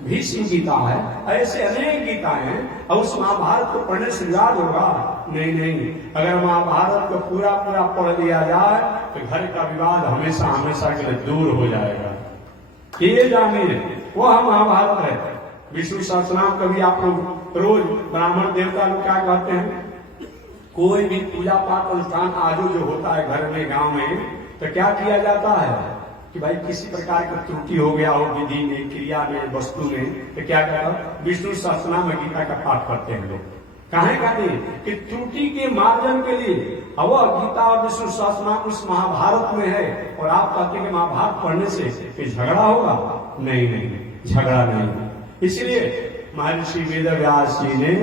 भीष्म गीता है, ऐसे अनेक गीताएं हैं। और उस महाभारत को पढ़ने से याद होगा? नहीं नहीं, अगर महाभारत को पूरा पूरा पढ़ लिया जाए तो घर का विवाद हमेशा हमेशा के लिए दूर हो जाएगा। ये जानिए वह महाभारत है। विष्णु सहस्त्रनाम कभी आप लोग रोज ब्राह्मण देवता लोग क्या कहते हैं? कोई भी पूजा पाठ अनुष्ठान आदि जो होता है घर में गांव में, तो क्या किया जाता है कि भाई किसी प्रकार की त्रुटि हो गया हो विधि में, क्रिया में, वस्तु में, तो क्या कहता? विष्णु सहस्त्रनाम में गीता का पाठ करते हैं लोग। काहे कहते कि त्रुटि के मार्जन के लिए। अब वह गीता और विष्णु सहस्त्रनाम उस महाभारत में है और आप कहते हैं कि महाभारत पढ़ने से फिर झगड़ा होगा? नहीं नहीं, झगड़ा नहीं। इसलिए महर्षि वेदव्यास जी ने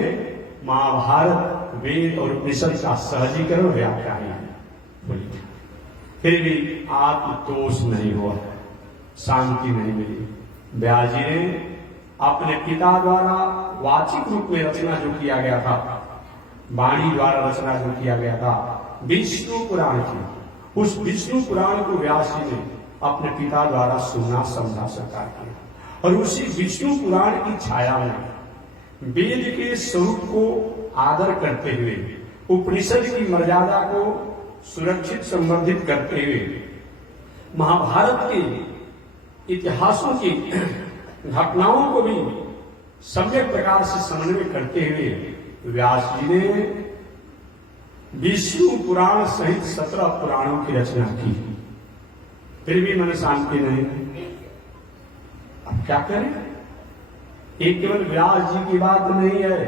महाभारत वेद और उपनिषद का सहजीकरण व्याख्यान बोली। फिर भी आत्मतोष नहीं हुआ, शांति नहीं मिली। व्यास जी ने अपने पिता द्वारा वाचिक रूप में रचना जो किया गया था, वाणी द्वारा रचना जो किया गया था विष्णु पुराण की, उस विष्णु पुराण को व्यास जी ने अपने पिता द्वारा सुनना समझा साकार किया। और उसी विष्णु पुराण की छाया में वेद के स्वरूप को आदर करते हुए, उपनिषद की मर्यादा को सुरक्षित संवर्धित करते हुए, महाभारत के इतिहासों की घटनाओं को भी सम्यक प्रकार से समन्वय करते हुए व्यास जी ने विष्णु पुराण सहित 17 पुराणों की रचना की। फिर भी मन शांति नहीं। अब क्या करें? एक केवल व्यास जी की बात नहीं है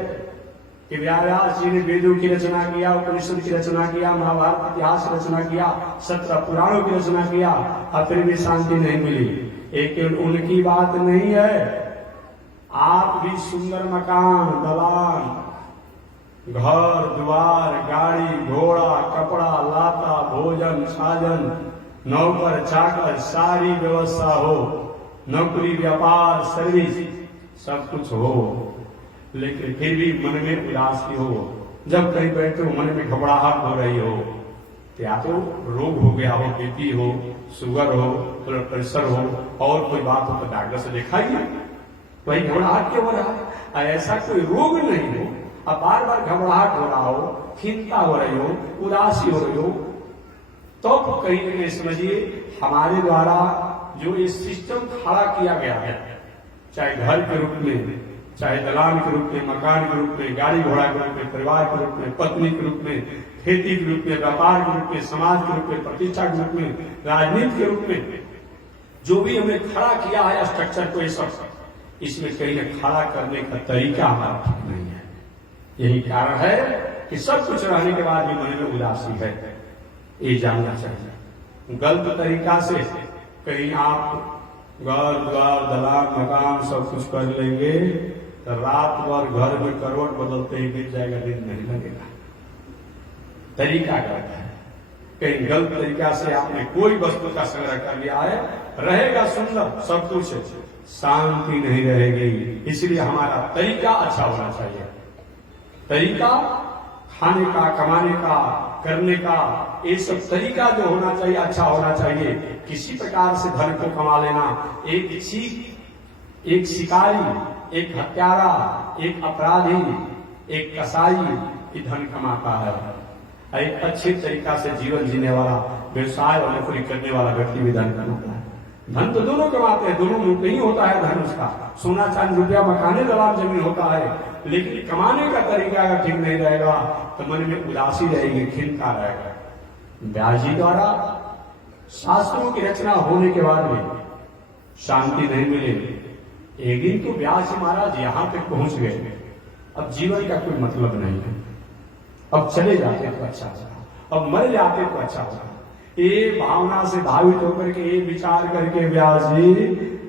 कि व्यास जी ने वेदों की रचना किया, उपनिषद की रचना किया, महाभारत इतिहास की रचना किया, 17 पुराणों की रचना किया, और फिर भी शांति नहीं मिली। एक केवल उनकी बात नहीं है, आप भी सुंदर मकान, दलान, घर द्वार, गाड़ी घोड़ा, कपड़ा लाता, भोजन साजन, नौकर चाकर, सारी व्यवस्था हो, नौकरी व्यापार सर्विस सब कुछ हो, लेकिन फिर भी मन में उदासी हो। जब कहीं बैठे हो मन में घबराहट हो रही हो, या तो रोग हो गया हो, बीपी हो, शुगर हो, ब्लड प्रेशर हो, और कोई बात हो तो डॉक्टर से दिखाइए। वही घबराहट क्यों हो रहा है? ऐसा कोई रोग नहीं हो, अब बार बार घबराहट हो रहा हो, चिंता हो रही हो, उदासी हो रही हो, तो कहीं ना समझिए हमारे द्वारा जो ये सिस्टम खड़ा किया गया है, चाहे घर के रूप में, चाहे दलान के रूप में, मकान के रूप में, गाड़ी घोड़ा के रूप में, परिवार के रूप में, पत्नी के रूप में, खेती के रूप में, व्यापार के रूप में, समाज के रूप में, प्रतिष्ठा के रूप में, राजनीति के रूप में, जो भी हमने खड़ा किया है स्ट्रक्चर को, ये सब इसमें कहीं न खड़ा करने का तरीका हमारा ठीक नहीं है। यही कारण है कि सब कुछ रहने के बाद भी मन में उदासी है। ये जानना चाहिए। गलत तरीका से कहीं आप घर द्वार दलान मकान सब कुछ कर लेंगे तो रात भर घर में करवट बदलते ही गिर जाएगा, दिन नहीं लगेगा। तरीका गलत है। कहीं गलत तरीका से आपने कोई वस्तु का संग्रह कर लिया है, रहेगा सुंदर सब कुछ, शांति नहीं रहेगी। इसलिए हमारा तरीका अच्छा होना चाहिए। तरीका खाने का, कमाने का, करने का, ये सब तरीका जो होना चाहिए अच्छा होना चाहिए। किसी प्रकार से धन को कमा लेना, एक शिकारी, एक हत्यारा, एक अपराधी, एक कसाई ये धन कमाता है। एक अच्छे तरीका से जीवन जीने वाला, व्यवसाय और नौकरी करने वाला व्यक्ति भी धन कमाता है। धन तो दोनों कमाते हैं, दोनों में नहीं होता है धन उसका। सोना चांदी रुपया मकाने दलाल जमीन होता है, लेकिन कमाने का तरीका अगर ठीक नहीं रहेगा तो मन में उदासी रहेगी, खिलता रहेगा। व्यास जी द्वारा शास्त्रों की रचना होने के बाद भी शांति नहीं मिले। एक दिन तो व्यास जी महाराज यहां तक पहुंच गए, अब जीवन का कोई मतलब नहीं है, अब चले जाते तो अच्छा था, अब मर जाते तो अच्छा था। ये भावना से भावित होकर के ये विचार करके व्यास जी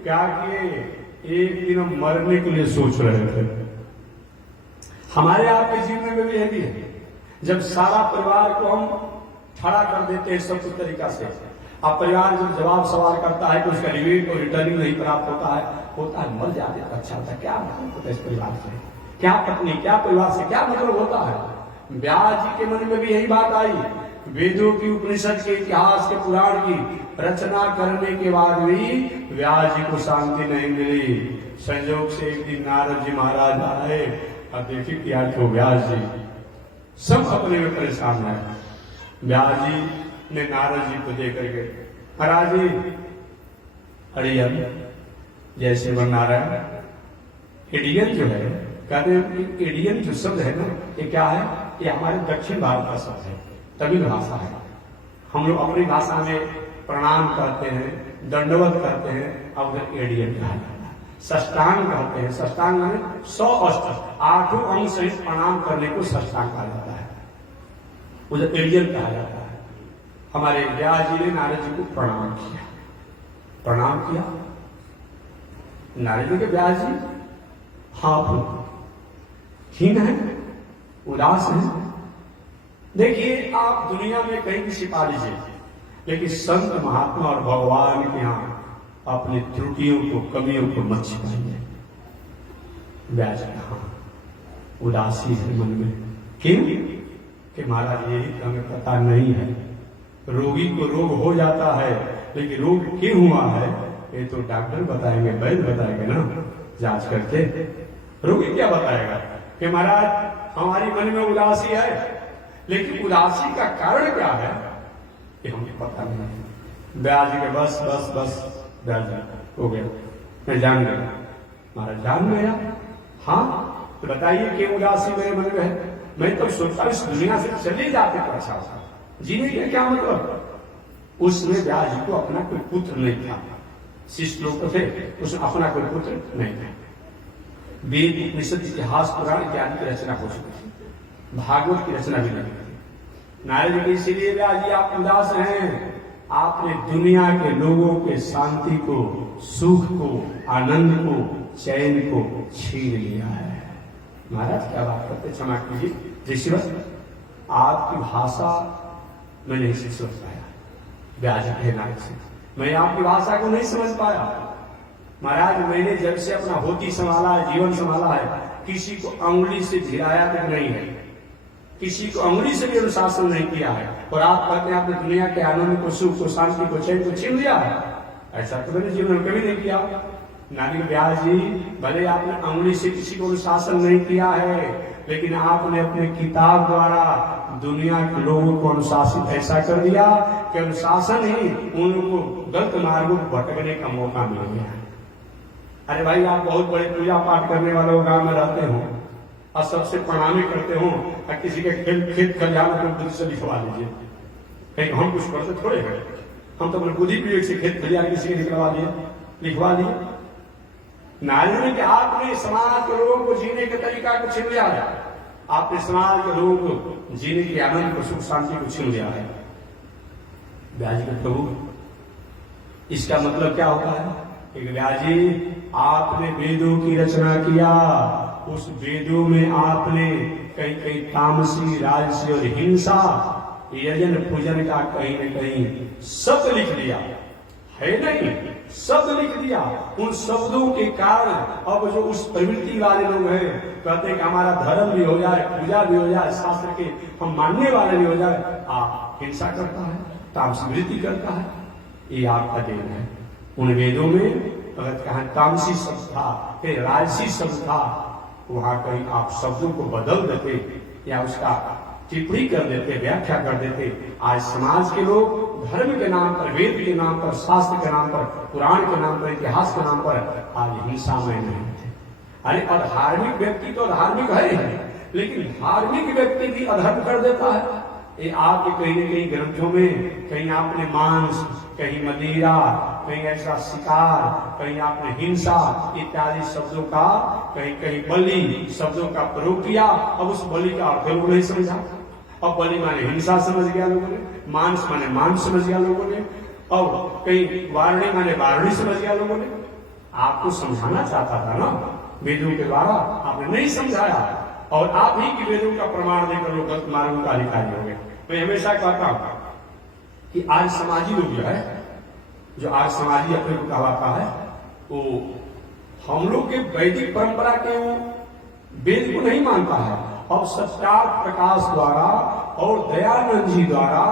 क्या किए, एक दिन हम मरने के लिए सोच रहे थे। हमारे आपके जीवन में भी यही है, जब सारा परिवार को हम खड़ा कर देते हैं सब कुछ तरीका से, अब परिवार जब जवाब सवाल करता है तो उसका रिवेट और रिटर्निंग नहीं प्राप्त होता है, मर जाते तो अच्छा होता है। क्या मतलब होता है इस परिवार से, क्या पत्नी, क्या परिवार से क्या मतलब होता है? व्यास जी के मन में भी यही बात आई। वेदों की, उपनिषद के, इतिहास के, पुराण की रचना करने के बाद भी व्यास जी को शांति नहीं मिली। संयोग से एक दिन नारद जी महाराज आए और देखिए क्या तो व्यास जी सब अपने में परेशान है। व्यास जी ने नारद जी को देख करके, महाराज जी अरे यार जैसे बना रहा है एडियन जो है, कहते हैं एडियन जो शब्द है ना, ये क्या है, ये हमारे दक्षिण भारत का शब्द है, तमिल भाषा है। हम लोग अपनी भाषा में प्रणाम करते हैं, दंडवत करते हैं, और उधर एडियन कहा जाता है। सष्टांग कहते हैं, सष्टांग में 100 अष्ट 8 अंग सहित प्रणाम करने को सष्टांग कहा जाता है, उधर एडियन कहा जाता है। हमारे व्यास जी ने नारद जी को प्रणाम किया। नारद जी के व्यास जी हाँ हीन है, उदास है। देखिए आप दुनिया में कहीं भी छिपा लीजिए, लेकिन संत महात्मा और भगवान के यहाँ अपनी त्रुटियों को, कमियों को मत छिपाइए। व्यास कहा उदासी है मन में, क्यों कि महाराज यही तो हमें पता नहीं है। रोगी को रोग हो जाता है, लेकिन रोग क्यों हुआ है ये तो डॉक्टर बताएंगे, वैद्य बताएंगे ना, जांच करके। रोगी क्या बताएगा कि महाराज हमारी मन में उदासी है, लेकिन उदासी का कारण क्या है ये हमें पता नहीं। व्यास जी के बस बस बस व्यास जी हो गया, मैं जान गया। महाराज जान गया? हाँ तो बताइए कि उदासी मेरे मन में है। मैं तो सोचता इस दुनिया से चले जाते तो अच्छा था, जीने का क्या मतलब। उसमें व्यास जी को अपना कोई पुत्र नहीं था, शिष्य लोग थे, उसमें अपना कोई पुत्र नहीं था। वेद, उपनिषद, इतिहास, पुराण इत्यादि की रचना हो चुकी थी, भागवत की रचना भी नहीं थी। नारद जी इसीलिए व्यास जी आप उदास हैं, आपने दुनिया के लोगों के शांति को, सुख को, आनंद को, चैन को छीन लिया है। महाराज क्या बात करते, क्षमा कीजिए ऋषिवर, आपकी भाषा मैं नहीं समझ पाया। व्यास जी नारद से मैं आपकी भाषा को नहीं समझ पाया। महाराज मैंने जब से अपना होती संभाला है, जीवन संभाला है, किसी को अंगुली से झिराया तक नहीं है, किसी को अंगुली से भी अनुशासन नहीं किया है। और आप कहते हैं आपने दुनिया के आनंद को, सुख को, शांति को, चैन को छीन लिया है। ऐसा तो मैंने जीवन में कभी नहीं किया। नानी व्यास जी भले आपने अंगुली से किसी को अनुशासन नहीं किया है, लेकिन आपने अपने किताब द्वारा दुनिया के लोगों को अनुशासित ऐसा कर दिया कि अनुशासन ही उनको गलत मार्गों को भटकने का मौका मिल गया। अरे भाई आप बहुत बड़े पूजा पाठ करने वाले गांव में रहते हो और सबसे प्रणामी करते हो, और किसी के खेत खलिहान अपने बुद्धि से लिखवा लीजिए। कहीं हम कुछ करते थोड़े हैं, हम तो अपने बुद्धि विवेक से खेत खलिहान किसी के लिखवा लिए। नारद ने कि आपने समाज के लोगों को जीने के तरीका को छीन लिया है, आपने समाज के लोगों को जीने के आनंद को, सुख शांति को छीन लिया है। व्यास जी प्रभु इसका मतलब क्या होता है कि व्यास जी आपने वेदों की रचना किया, उस वेदों में आपने कहीं कहीं तामसी, राजसी और हिंसा, यजन पूजन का कहीं न कहीं शब्द लिख लिया है, नहीं शब्द लिख दिया। उन शब्दों के कारण अब जो उस प्रवृत्ति वाले लोग हैं, कहते हैं कि हमारा धर्म भी हो जाए, पूजा भी हो जाए, शास्त्र के हम मानने वाले भी हो जाए, आप हिंसा करता है, तामसी वृत्ति करता है, ये आपका देन है। उन वेदों में कहा तामसी शब्द था, फिर राजसी शब्द था, वहां कहीं आप शब्दों को बदल देते या उसका टिप्पणी कर देते, व्याख्या कर देते। आज समाज के लोग धर्म के नाम पर, वेद के नाम पर, शास्त्र के नाम पर, पुराण के नाम पर, इतिहास के नाम पर आज हिंसा में नहीं थे। अरे अधार्मिक व्यक्ति तो धार्मिक है, लेकिन धार्मिक व्यक्ति भी अधर्म कर देता है। ये आपके कहीं न कहीं ग्रंथों में कहीं आपने मांस, कहीं मदिरा, कहीं ऐसा शिकार, कहीं आपने हिंसा इत्यादि शब्दों का, कहीं कहीं बलि शब्दों का प्रयोग किया। अब उस बलि का अर्थ लोगों ने समझा, अब बलि माने हिंसा समझ गया लोगों ने, मांस माने मांस समझ गया लोगों ने, और कहीं वारणी माने वारणी समझ गया लोगों ने। आपको समझाना चाहता था ना वेदों के द्वारा, आपने नहीं समझाया, और आप ही की वेदों का प्रमाण देकर लोग गलत मार्गों का अधिकारी हो गए। मैं हमेशा कहता हूं कि आज समाजी लोग जो है, जो आज समाजी अपने को कहलाता है, वो हम लोग के वैदिक परंपरा के वो वेद को नहीं मानता है और सत्यार्थ प्रकाश द्वारा और दयानंद जी द्वारा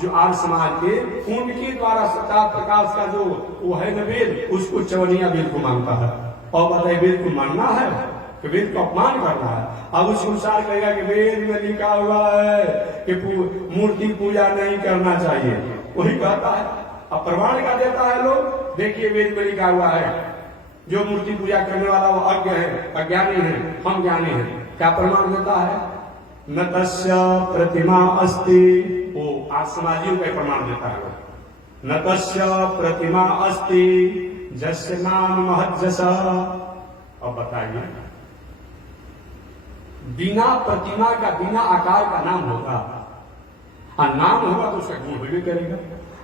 जो आर्य समाज के, उनके द्वारा सत्यार्थ प्रकाश का जो वो है न वेद, उसको चवनिया वेद को मानता है। और बताइए वेद को मानना है कि वेद को अपमान करना है? अब उस अनुसार कहेगा कि वेद में लिखा हुआ है कि मूर्ति पूजा नहीं करना चाहिए, वही कहता है। अब प्रमाण क्या देता है लोग? देखिए वेद में लिखा हुआ है जो मूर्ति पूजा करने वाला वो अज्ञ है, अज्ञानी है, हम ज्ञानी है। क्या प्रमाण देता है? न तस्य प्रतिमा अस्ति, वो आज समाजियों का प्रमाण देता है। न तस्य प्रतिमा अस्ति जस्य नाम महज्जस। अब बताइए, बिना प्रतिमा का, बिना आकार का नाम होगा? हाँ, नाम होगा तो उसका गुण भी करेगा।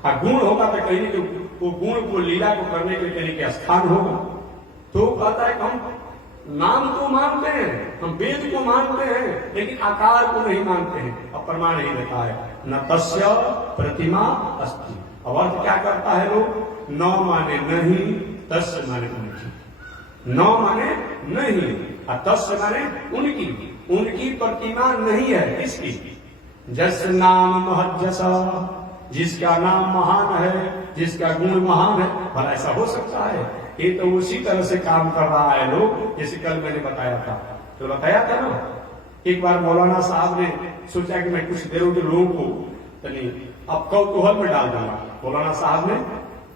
हाँ, गुण होगा तो कहीं तो वो गुण को, लीला को करने के कहीं के स्थान होगा। तो कहता है कि हम नाम तो मानते हैं, हम वेद को मानते हैं, लेकिन आकार को नहीं मानते हैं। अब प्रमाण नहीं देता है न तस्य प्रतिमा अस्ति। अब अर्थ क्या करता है लोग? न माने नहीं, तस्य माने उनकी। न माने नहीं और तस्य माने उनकी। उनकी प्रतिमा नहीं है। किसकी? जस नाम महज्जस, जिसका नाम महान है, जिसका गुण महान है। भला ऐसा हो सकता है? ये तो उसी तरह से काम कर रहा है लोग, जैसे कल मैंने बताया था। तो बताया था ना, एक बार मौलाना साहब ने सोचा कि मैं कुछ देर के लोगों को अब कौतूहल में डाल दूंगा। मौलाना साहब ने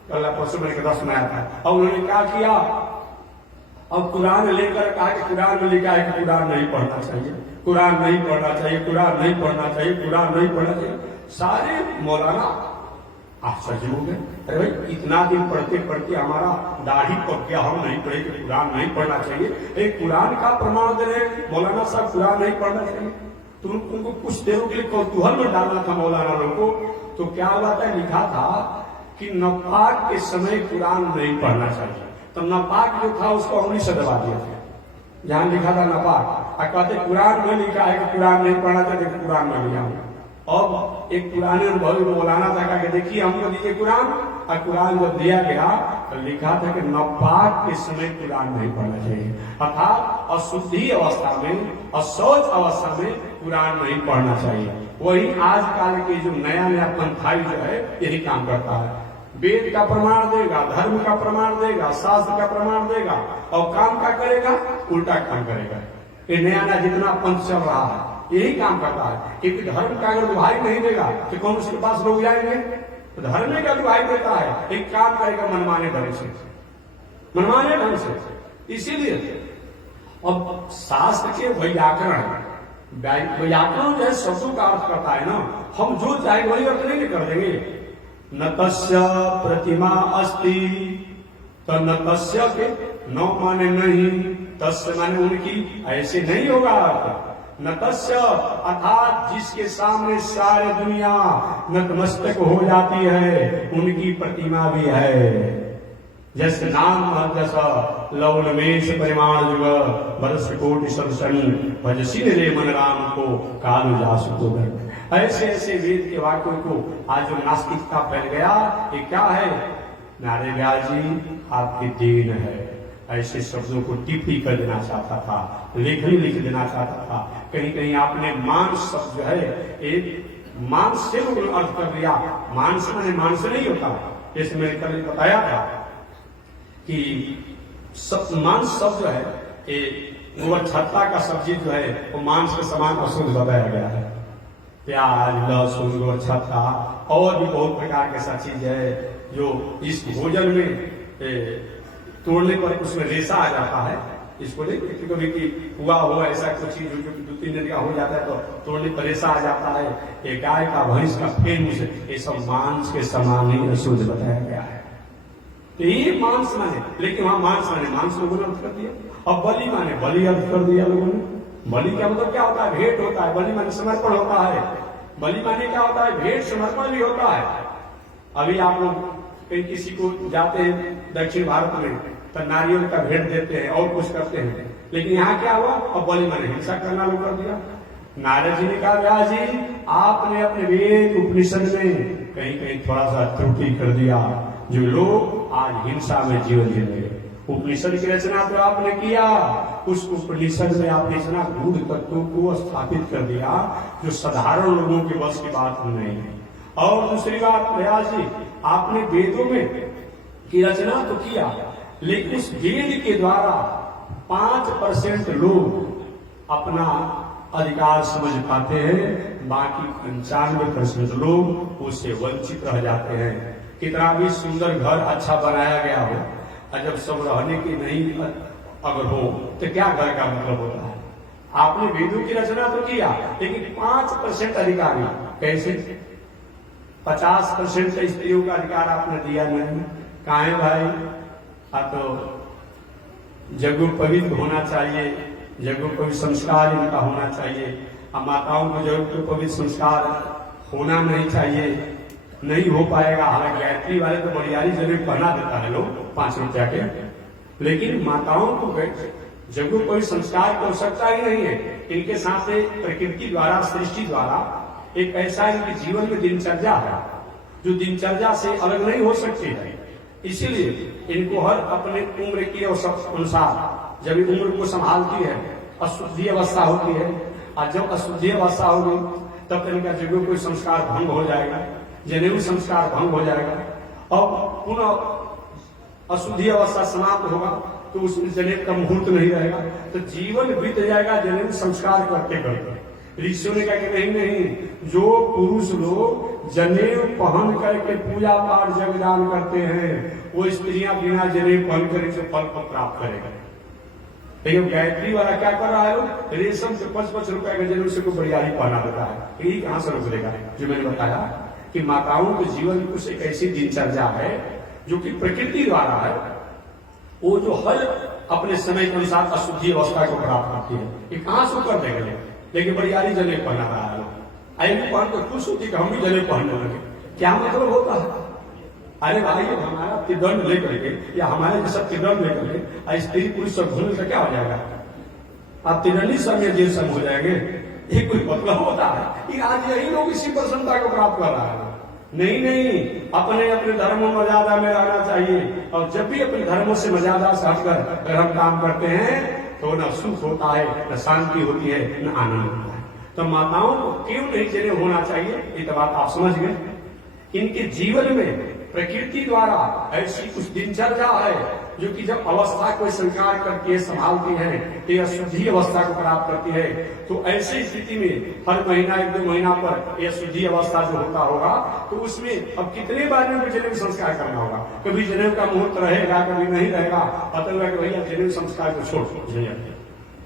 कल परसों मैंने कथा सुनाया था। और उन्होंने क्या किया, अब कुरान लेकर कहा कि कुरान में लिखा है कि कुरान नहीं पढ़ना चाहिए, कुरान नहीं पढ़ना चाहिए, कुरान नहीं पढ़ना चाहिए, कुरान नहीं पढ़ना चाहिए। सारे मौलाना आश्चर्य हो गए। अरे भाई, इतना दिन पढ़ते पढ़ते हमारा दाढ़ी पक गया, हम नहीं पढ़े कि कुरान नहीं पढ़ना चाहिए। एक कुरान का प्रमाण दे रहे मौलाना साहब, कुरान नहीं पढ़ना चाहिए। तुमको कुछ देरों के लिए कौतूहल में डालना था मौलाना लोगों को। तो क्या हुआ था, लिखा था कि नपाक के समय कुरान नहीं पढ़ना चाहिए। तो नपाक जो था उसको उंगली से दबा दिया था, जहां लिखा था नपाक। कहते कुरान में लिखा है कि कुरान नहीं पढ़ना चाहिए, कुरान में लिया। अब एक पुराने अनुभवी मौलाना था कि देखिए हमको दीजिए कुरान। और कुरान जब दिया गया तो लिखा था कि नपाक के समय कुरान नहीं पढ़ना चाहिए, अर्थात अशुद्धि अवस्था में, अशौच अवस्था में कुरान नहीं पढ़ना चाहिए। वही आजकल के जो नया नया पंथाई जो है यही काम करता है। वेद का प्रमाण देगा, धर्म का प्रमाण देगा, शास्त्र का प्रमाण देगा, और काम क्या करेगा? उल्टा काम करेगा। ये नया नया जितना पंथ चल रहा है यही काम करता है। क्योंकि धर्म का अगर दुहाई नहीं देगा तो कौन उसके पास लोग जाएंगे? तो धर्म का दुहाई देता है, एक काम करेगा मनमाने ढंग से, मनमाने ढंग से। इसीलिए अब शास्त्र के व्याकरण जो है शब्दों का अर्थ करता है ना, हम जो चाहे वही अर्थ नहीं कर देंगे। न तस्य प्रतिमा अस्ति, तो न तस्य के न माने नहीं, तस्य माने उनकी, ऐसे नहीं होगा। न तस्य अर्थात जिसके सामने सारे दुनिया नतमस्तक हो जाती है, उनकी प्रतिमा भी है। जैसे नाम जैसा लवलमेश परिमाण युग बरस कोटि सरसनी भजसी रे मन राम को कालु जासु को घर। ऐसे ऐसे वेद के वाक्यों को आज जो नास्तिकता फैल गया, ये क्या है? नारे व्यास जी आपकी देन है। ऐसे शब्दों को टिप्पणी कर देना चाहता था, लेखनी लिख देना चाहता था। कहीं कहीं आपने मांस शब्द जो है एक मांस से अर्थ कर दिया। मांस माने मांस नहीं होता। जैसे मैंने कल बताया था कि मांस शब्द जो है गोवत्सता का सब्जी जो है वो मांस के समान अशुद्ध बताया गया है। प्याज, लहसुन, गोवत्सता और भी बहुत प्रकार के ऐसा चीज है जो इस भोजन में तोड़ने पर उसमें रेशा आ जाता है। इसको देखिए कभी कि हुआ हो ऐसा कुछ चीज जो 2-3 दिन का हो जाता है तो तोड़ने पर रेशा आ जाता है। एक गाय का, भैंस का फेन, ये सब मांस के समान ही अशुद्ध बताया गया है। तो ये मांस माने, लेकिन वहां मांस माने मांस लोगों ने अर्थ कर दिया। अब बलि माने बलि अर्थ कर दिया लोगों ने। बलि का मतलब क्या होता है? भेंट होता है। बलि माने समर्पण होता है। बलि माने क्या होता है? भेंट समर्पण भी होता है। अभी आप लोग कहीं किसी को जाते हैं दक्षिण भारत में तो नारियल का भेंट देते हैं और कुछ करते हैं, लेकिन यहाँ क्या हुआ? अब बलि माने हिंसा करना लोग कर दिया। नारद जी ने कहा व्यास जी आपने अपने वेद उपनिषद में कहीं कहीं थोड़ा सा त्रुटि कर दिया, जो लोग आज हिंसा में जीवन जी रहे। उपनिषद की रचना तो आपने किया, उस उपनिषद में आपने इतना गूढ़ तत्वों को स्थापित कर दिया जो साधारण लोगों के बस की बात नहीं है। और दूसरी बात व्यास जी, आपने वेदों में की रचना तो किया, लेकिन उस वेद के द्वारा 5% लोग अपना अधिकार समझ पाते हैं, बाकी 95% लोग उससे वंचित रह जाते हैं। कितना भी सुंदर घर अच्छा बनाया गया हो, और जब सब रहने की नहीं अगर हो तो क्या घर का मतलब होता है। आपने वेदों की रचना तो किया, लेकिन 5% अधिकारी कैसे? 50% स्त्रियों का अधिकार आपने दिया नहीं। कहाँ है भाई? तो यज्ञोपवीत होना चाहिए, यज्ञोपवीत संस्कार इनका होना चाहिए। अब माताओं को यज्ञोपवीत संस्कार होना नहीं चाहिए, नहीं हो पाएगा। हालांकि गायत्री वाले तो बड़ियारी जरूर बना देता है लोग 5 रुपया के, लेकिन माताओं को यज्ञोपवीत संस्कार की आवश्यकता ही नहीं है। इनके साथ प्रकृति द्वारा, सृष्टि द्वारा एक ऐसा इनके जीवन में दिनचर्या है जो दिनचर्या से अलग नहीं हो सकती है। इसीलिए इनको हर अपने उम्र की अनुसार जब उम्र को संभालती है, अशुद्धि अवस्था होती है, और जब अशुद्धि अवस्था होगी तब इनका जगह कोई संस्कार भंग हो जाएगा, जनेऊ संस्कार भंग हो जाएगा, और पुनः अशुद्धि अवस्था समाप्त होगा तो उसमें जनेऊ का मुहूर्त नहीं रहेगा, तो जीवन बीत जाएगा जनेऊ संस्कार करते करते। ऋषियों ने कहा कि नहीं नहीं, जो पुरुष लोग जनेऊ पहन करके पूजा पाठ जगदान करते हैं वो स्त्रियां बिना जनेऊ पहन कर फल को प्राप्त करेगा। लेकिन गायत्री वाला क्या कर रहा है? लोग रेशम से 5-5 रुपए के जनेऊ से को बड़ियारी पहना देता है। यही कहां से रोक देगा? जो मैंने बताया कि माताओं के जीवन में कुछ एक ऐसी दिनचर्या है जो कि प्रकृति द्वारा है, वो जो हर अपने समय के अनुसार अशुद्धि अवस्था को प्राप्त करती है। ये कहां से कर देगा? लेकिन बड़ियारी जनेऊ पहना रहा है, आई भी पहन कर खुश होती कि हम भी जनेऊ पहनने लगे। क्या मतलब होता है? अरे भाई, हमारा त्रिदंड लेकर के या हमारे जैसा त्रिदंड लेकर के स्त्री पुरुष सब घूमने से क्या हो जाएगा? आप त्रिदंडी सब में जेल सब हो जाएंगे। ये कोई मतलब होता है कि आज यही लोग इसी प्रसन्नता को प्राप्त कर रहा है? नहीं नहीं, अपने अपने धर्मों मर्यादा में रहना चाहिए। और जब भी अपने धर्मों से मर्यादा से हटकर अगर हम काम करते हैं तो न सुख होता है, न शांति होती है, न आनंद होता है। तो माताओं को क्यों नहीं जनेऊ होना चाहिए? ये तो बात आप समझ गए। इनके जीवन में प्रकृति द्वारा ऐसी कुछ दिनचर्या है जो कि जब अवस्था को स्वीकार करके संभालती है, ये अशुद्धि अवस्था को प्राप्त करती है, तो ऐसी स्थिति में हर महीना 1-2 महीना पर यह शुद्धि अवस्था जो होता होगा तो उसमें अब कितने बार में जनेऊ संस्कार करना होगा? कभी जनेऊ का मुहूर्त रहेगा, कभी नहीं रहेगा। पता लगा कि भैया जनेऊ संस्कार को छोड़ दीजिए।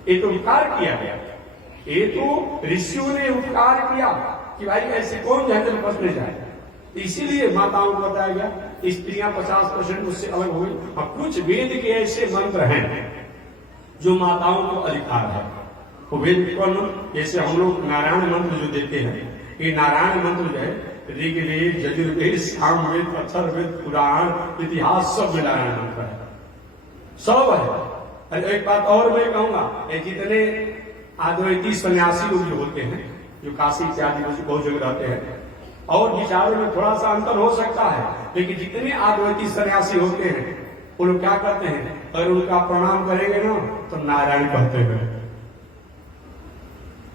ये तो उपकार किया गया, ये तो ऋषियों ने उपकार किया कि भाई ऐसे कौन झंझट बचने जाए। इसीलिए माताओं को बताया गया, स्त्रियां 50% उससे अलग हो गई। अब कुछ वेद के ऐसे मंत्र हैं जो माताओं को अधिकार है। वो वेद कौन? जैसे हम लोग नारायण मंत्र जो देते हैं, ये नारायण मंत्र जो है ऋग्वेद, यजुर्वेद, सामवेद, अथर्ववेद, पुराण, इतिहास सब में नारायण मंत्र है, सब है। एक बात और मैं कहूंगा, जितने अद्वैती सन्यासी लोग जो होते हैं, जो काशी इत्यादि बहुत जगह रहते हैं, और विचारों में थोड़ा सा अंतर हो सकता है, लेकिन जितने अद्वैती सन्यासी होते हैं वो लोग क्या करते हैं? अगर उनका प्रणाम करेंगे ना तो नारायण कहते हैं।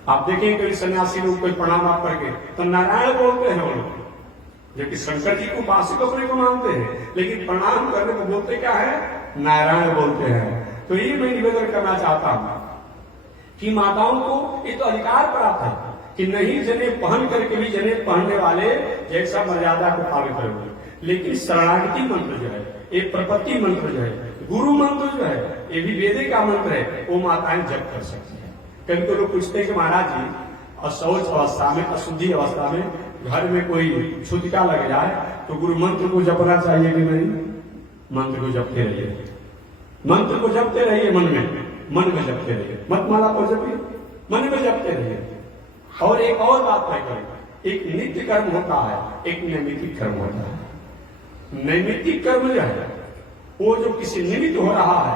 आप देखेंगे कभी सन्यासी लोग कोई प्रणाम आप करके तो नारायण बोलते हैं वो लोग, जबकि शंकर जी को उपासक अपने को मानते हैं, लेकिन प्रणाम करने को बोलते क्या है? नारायण बोलते हैं। तो ये मैं निवेदन करना चाहता हूं कि माताओं को ये तो अधिकार प्राप्त है कि नहीं जनेऊ पहन करके भी जनेऊ पहनने वाले जैसा मर्यादा को पालन करेंगे, लेकिन शरणागति मंत्र जो है, एक प्रपत्ति मंत्र जो है, गुरु मंत्र जो है, ये भी वेद का मंत्र है, वो माताएं जप कर सकती है। कभी तो लोग पूछते हैं कि महाराज जी, अशौच अवस्था में, अशुद्धि अवस्था में घर में कोई छुतका लग जाए तो गुरु मंत्र को जपना चाहिए कि नहीं? मंत्र को जपते रहिए, मंत्र को जपते रहिए, मन में जपते रहिए, मतमाला को जपिए, मन में जपते रहिए। और एक और बात मैं करूं, एक नित्य कर्म होता है, एक नैमित्तिक कर्म होता है। नैमित्तिक कर्म जो है वो जो किसी निमित्त हो रहा है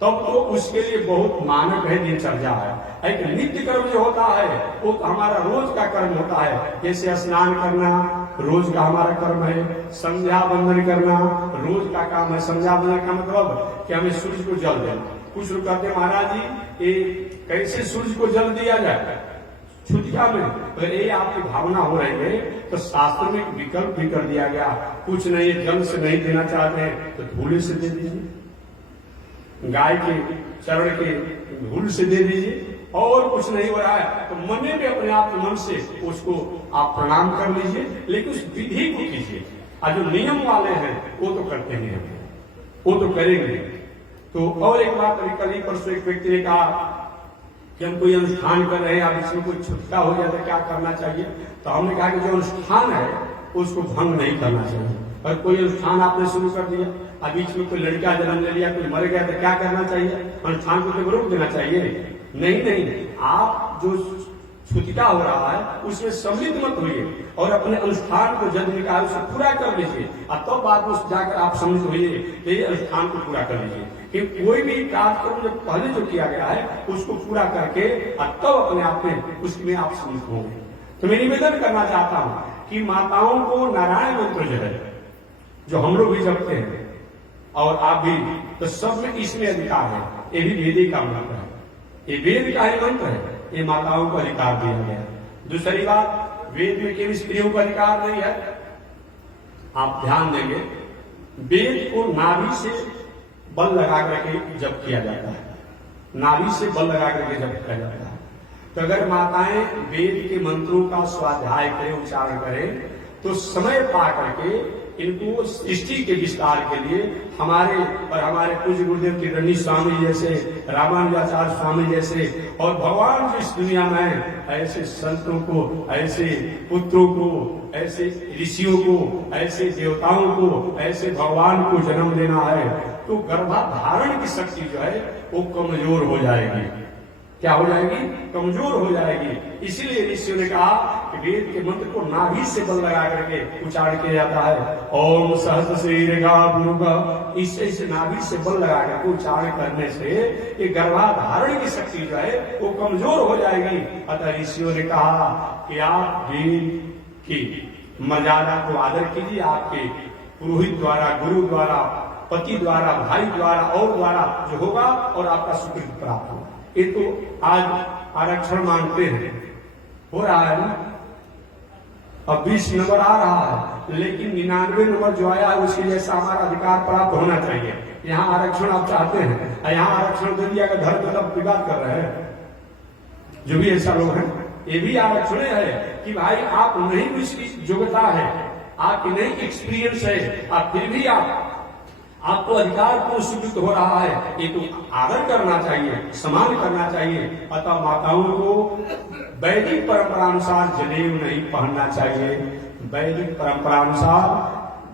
तब तो उसके लिए बहुत मानक है, दिनचर्या है। एक नित्य कर्म जो होता है वो तो हमारा रोज का कर्म होता है। जैसे स्नान करना रोज का हमारा कर्म है, संध्या वंदन करना रोज का काम है। संध्या वंदन का मतलब कि हमें सूर्य को जल देना। कुछ लोग कहते महाराज जी ये कैसे सूर्य को जल दिया जाए छुतिया में, अगर ये आपकी भावना हो रही है तो शास्त्र में एक विकल्प भी कर दिया गया। कुछ नहीं, जल से नहीं देना चाहते हैं तो धूल से दे दीजिए, गाय के चरण के धूल से दे दीजिए। और कुछ नहीं हो रहा है तो मन में अपने आप मन से उसको आप प्रणाम कर लीजिए, लेकिन उस विधि को कीजिए। और जो नियम वाले हैं वो तो करते ही हैं, वो तो करेंगे। तो और एक बात अभी कल ही परसों एक व्यक्ति ने कहा कि हम कोई अनुष्ठान कर रहे हैं, अब इसमें कोई छुटका हो जाए तो क्या करना चाहिए। तो हमने कहा कि जो अनुष्ठान है उसको भंग नहीं करना चाहिए। और कोई अनुष्ठान आपने शुरू कर दिया, अब बीच में कोई लड़का जन्म ले लिया, कोई मर गया तो क्या करना चाहिए, अनुष्ठान को तो रोक देना चाहिए। नहीं, आप जो छुतिका हो रहा है उसमें सम्मिलित मत होइए और अपने अनुष्ठान को जब निकाल उसे पूरा कर लीजिए। और तब बाद में जाकर आप सम्मिलित होइए तो ये अनुष्ठान को पूरा कर लीजिए। कि कोई भी कार्यक्रम जो पहले जो किया गया है उसको पूरा करके और तब अपने आप में उसमें आप सम्मिलित होंगे। तो मैं निवेदन करना चाहता हूं कि माताओं को नारायण मंत्र जो है, जो हम लोग भी जपते हैं और आप भी, तो सब में इसमें अधिकार है। ये भी वेद का मंत्र है, ये वेद का ही मंत्र है, ये माताओं को अधिकार दिया गया। दूसरी बात, वेद में केवल स्त्रियों को अधिकार नहीं है। आप ध्यान देंगे वेद को नाभि से बल लगा करके जप किया जाता है, नाभि से बल लगा करके जप किया जाता है। तो अगर माताएं वेद के मंत्रों का स्वाध्याय करें, उच्चारण करें, तो समय पा करके इनको सृष्टि के विस्तार के लिए हमारे पूज्य गुरुदेव किरणी स्वामी जैसे, रामानुजाचार्य स्वामी जैसे और भगवान जो इस दुनिया में ऐसे संतों को, ऐसे पुत्रों को, ऐसे ऋषियों को, ऐसे देवताओं को, ऐसे भगवान को जन्म देना है, तो गर्भाधारण की शक्ति जो है वो कमजोर हो जाएगी। क्या हो जाएगी? कमजोर हो जाएगी। इसीलिए ऋषियों ने कहा कि वेद के मंत्र को नाभि से बल लगा करके उच्चारण किया जाता है। ओम सहस्र श्रीरेखा पुरुष, इससे नाभि से बल लगा करके उच्चारण करने से ये गर्भाधारण की शक्ति जो है वो कमजोर हो जाएगी। अतः ऋषियों ने कहा कि आप वेद की मर्यादा को आदर कीजिए। आपके पुरोहित द्वारा, गुरु द्वारा, पति द्वारा, भाई द्वारा और द्वारा जो होगा और आपका स्वीकृति प्राप्त होगा। ये तो आज आरक्षण मांगते हैं, हो रहा है ना। अब 20 नंबर आ रहा है, लेकिन 99 नंबर जो आया है उसके जैसा हमारा अधिकार प्राप्त होना चाहिए। यहाँ आरक्षण आप चाहते हैं, यहाँ आरक्षण दे दिया धर्म का तब विवाद कर रहे हैं। जो भी ऐसा लोग हैं, ये भी आरक्षण है कि भाई आप नहीं उसकी योग्यता है, आपकी नहीं एक्सपीरियंस है, आप फिर भी आपको अधिकार को स्वीकृत हो रहा है, ये तो आदर करना चाहिए, सम्मान करना चाहिए। अतः माताओं को वैदिक परंपरानुसार जनेऊ नहीं पहनना चाहिए। वैदिक परंपरानुसार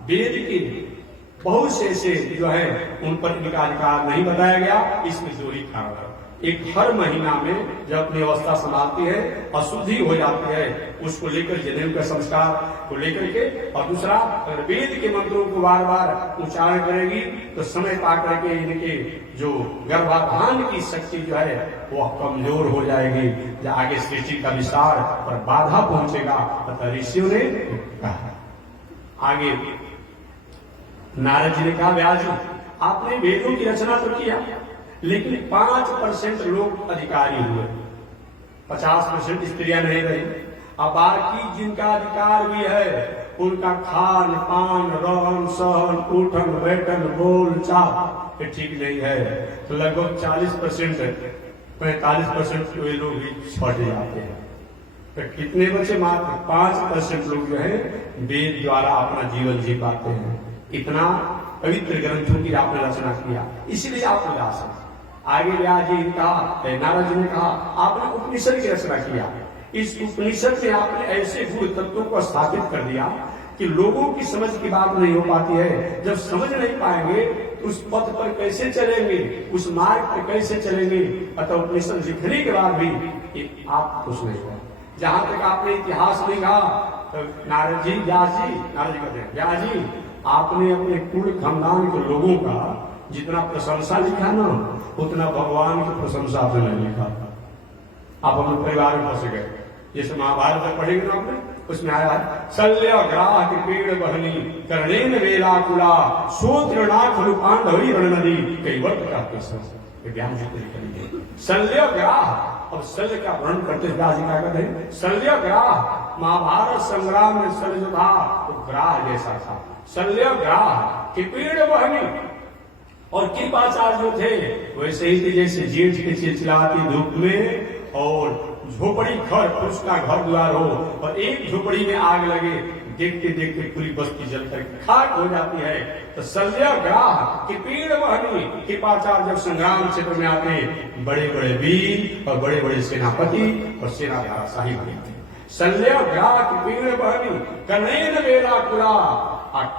वेद के बहुत से ऐसे जो है उन पर इनका अधिकार नहीं बताया गया। इसमें दो ही कारण है। एक, हर महीना में जब अपनी अवस्था संभालती है अशुद्धि हो जाती है, उसको लेकर जनेऊ का संस्कार को लेकर के, और दूसरा, अगर वेद के मंत्रों को बार बार उच्चारण करेगी तो समय पा करके इनके जो गर्भाधान की शक्ति जो है वो कमजोर हो जाएगी, आगे सृष्टि का विस्तार पर बाधा पहुंचेगा। अतः ऋषियों ने कहा। आगे नारद जी ने कहा, व्यास जी आपने वेदों की रचना तो किया, लेकिन 5% लोग अधिकारी हुए, 50% स्त्रियां नहीं रही। अब बाकी जिनका अधिकार भी है उनका खान पान, रहन सहन, उठन बैठन, बोल चाल ये ठीक नहीं है। तो लगभग 40%, 45% वे लोग भी छट जाते हैं। तो कितने बचे? मात्र 5% लोग जो है वेद द्वारा अपना जीवन जी पाते हैं। इतना पवित्र ग्रंथों की आपने रचना किया, इसलिए आप उदास हैं। आगे व्यास जी ने कहा, नारद जी ने कहा, आपने उपनिषद की रचना किया। इस उपनिषद में आपने ऐसे गुण तत्वों को स्थापित कर दिया कि लोगों की समझ की बात नहीं हो पाती है। जब समझ नहीं पाएंगे तो उस पथ पर कैसे चलेंगे, उस मार्ग पर कैसे चलेंगे। अतः उपनिषद लिखने के बाद भी आप कुछ नहीं हुआ। जहां तक आपने इतिहास लिखा तो नारद जी कहते हैं, व्यास जी आपने अपने कुल खानदान के लोगों का जितना प्रशंसा लिखा ना उतना भगवान की प्रशंसा आपने नहीं लिखा। आप अपने परिवार में फंस गए। जैसे महाभारत में पढ़ेंगे ना आपने, उसमें आया है शल्य ग्राह की पेड़ बहनी कर्णेन वेलाकुला सूत्रनाथ रूपांधवी रणनदी कई वर्त का ज्ञान करेंगे। शल्य ग्राह, अब शल्य का वर्णन करते व्यास जी क्या कहते हैं, शल्य ग्राह महाभारत संग्राम में शल्य जो था तो ग्राह जैसा था। शल्य ग्राह की पेड़ बहनी और कृपाचार्य जो थे वैसे ही थे जैसे जेठ के चिलचिलाती धूप में और झोपड़ी घर पुरुष का घर द्वार हो और एक झोपड़ी में आग लगे, देखते देखते पूरी बस्ती जलकर खाक हो जाती है। तो शल्य ग्राह की पेड़ बहनी कृपाचार्य जब संग्राम क्षेत्र में आते बड़े बड़े वीर और बड़े बड़े सेनापति और सेना धाराशाही बने थे। शल्य ग्राह की पेड़ बहनी कर्णेन वेलाकुला,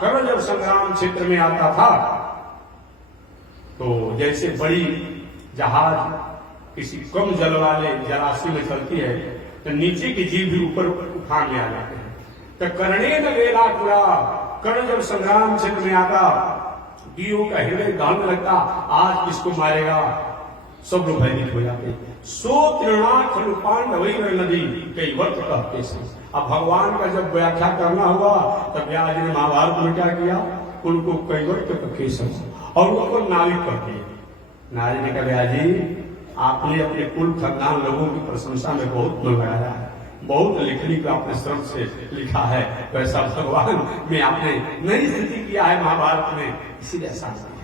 कर्ण जब संग्राम क्षेत्र में आता था तो जैसे बड़ी जहाज किसी कम जल वाले जलाशय में चलती है तो नीचे की जीव भी ऊपर उफान में आ जाते हैं। तो कर्णेन वेलाकुला, कर्ण जब संग्राम क्षेत्र में आता वीरों का हृदय दहन लगता, आज किसको मारेगा, सब लोग भयभीत हो जाते। सो तृणाथ रूपांधवी नदी कई वर्त कहते से। अब भगवान का जब व्याख्या करना हुआ तब व्यास ने महाभारत में क्या किया, उनको कई वर्त कहे और उनको नाविक कर दिए। नारी ने कहा व्यास जी आपने अपने कुल खानदान लोगों की प्रशंसा में बहुत मन लगाया है, बहुत लिखने का आपने श्रम से लिखा है, वैसा भगवान में आपने नई स्थिति किया है महाभारत में, इसीलिए ऐसा है।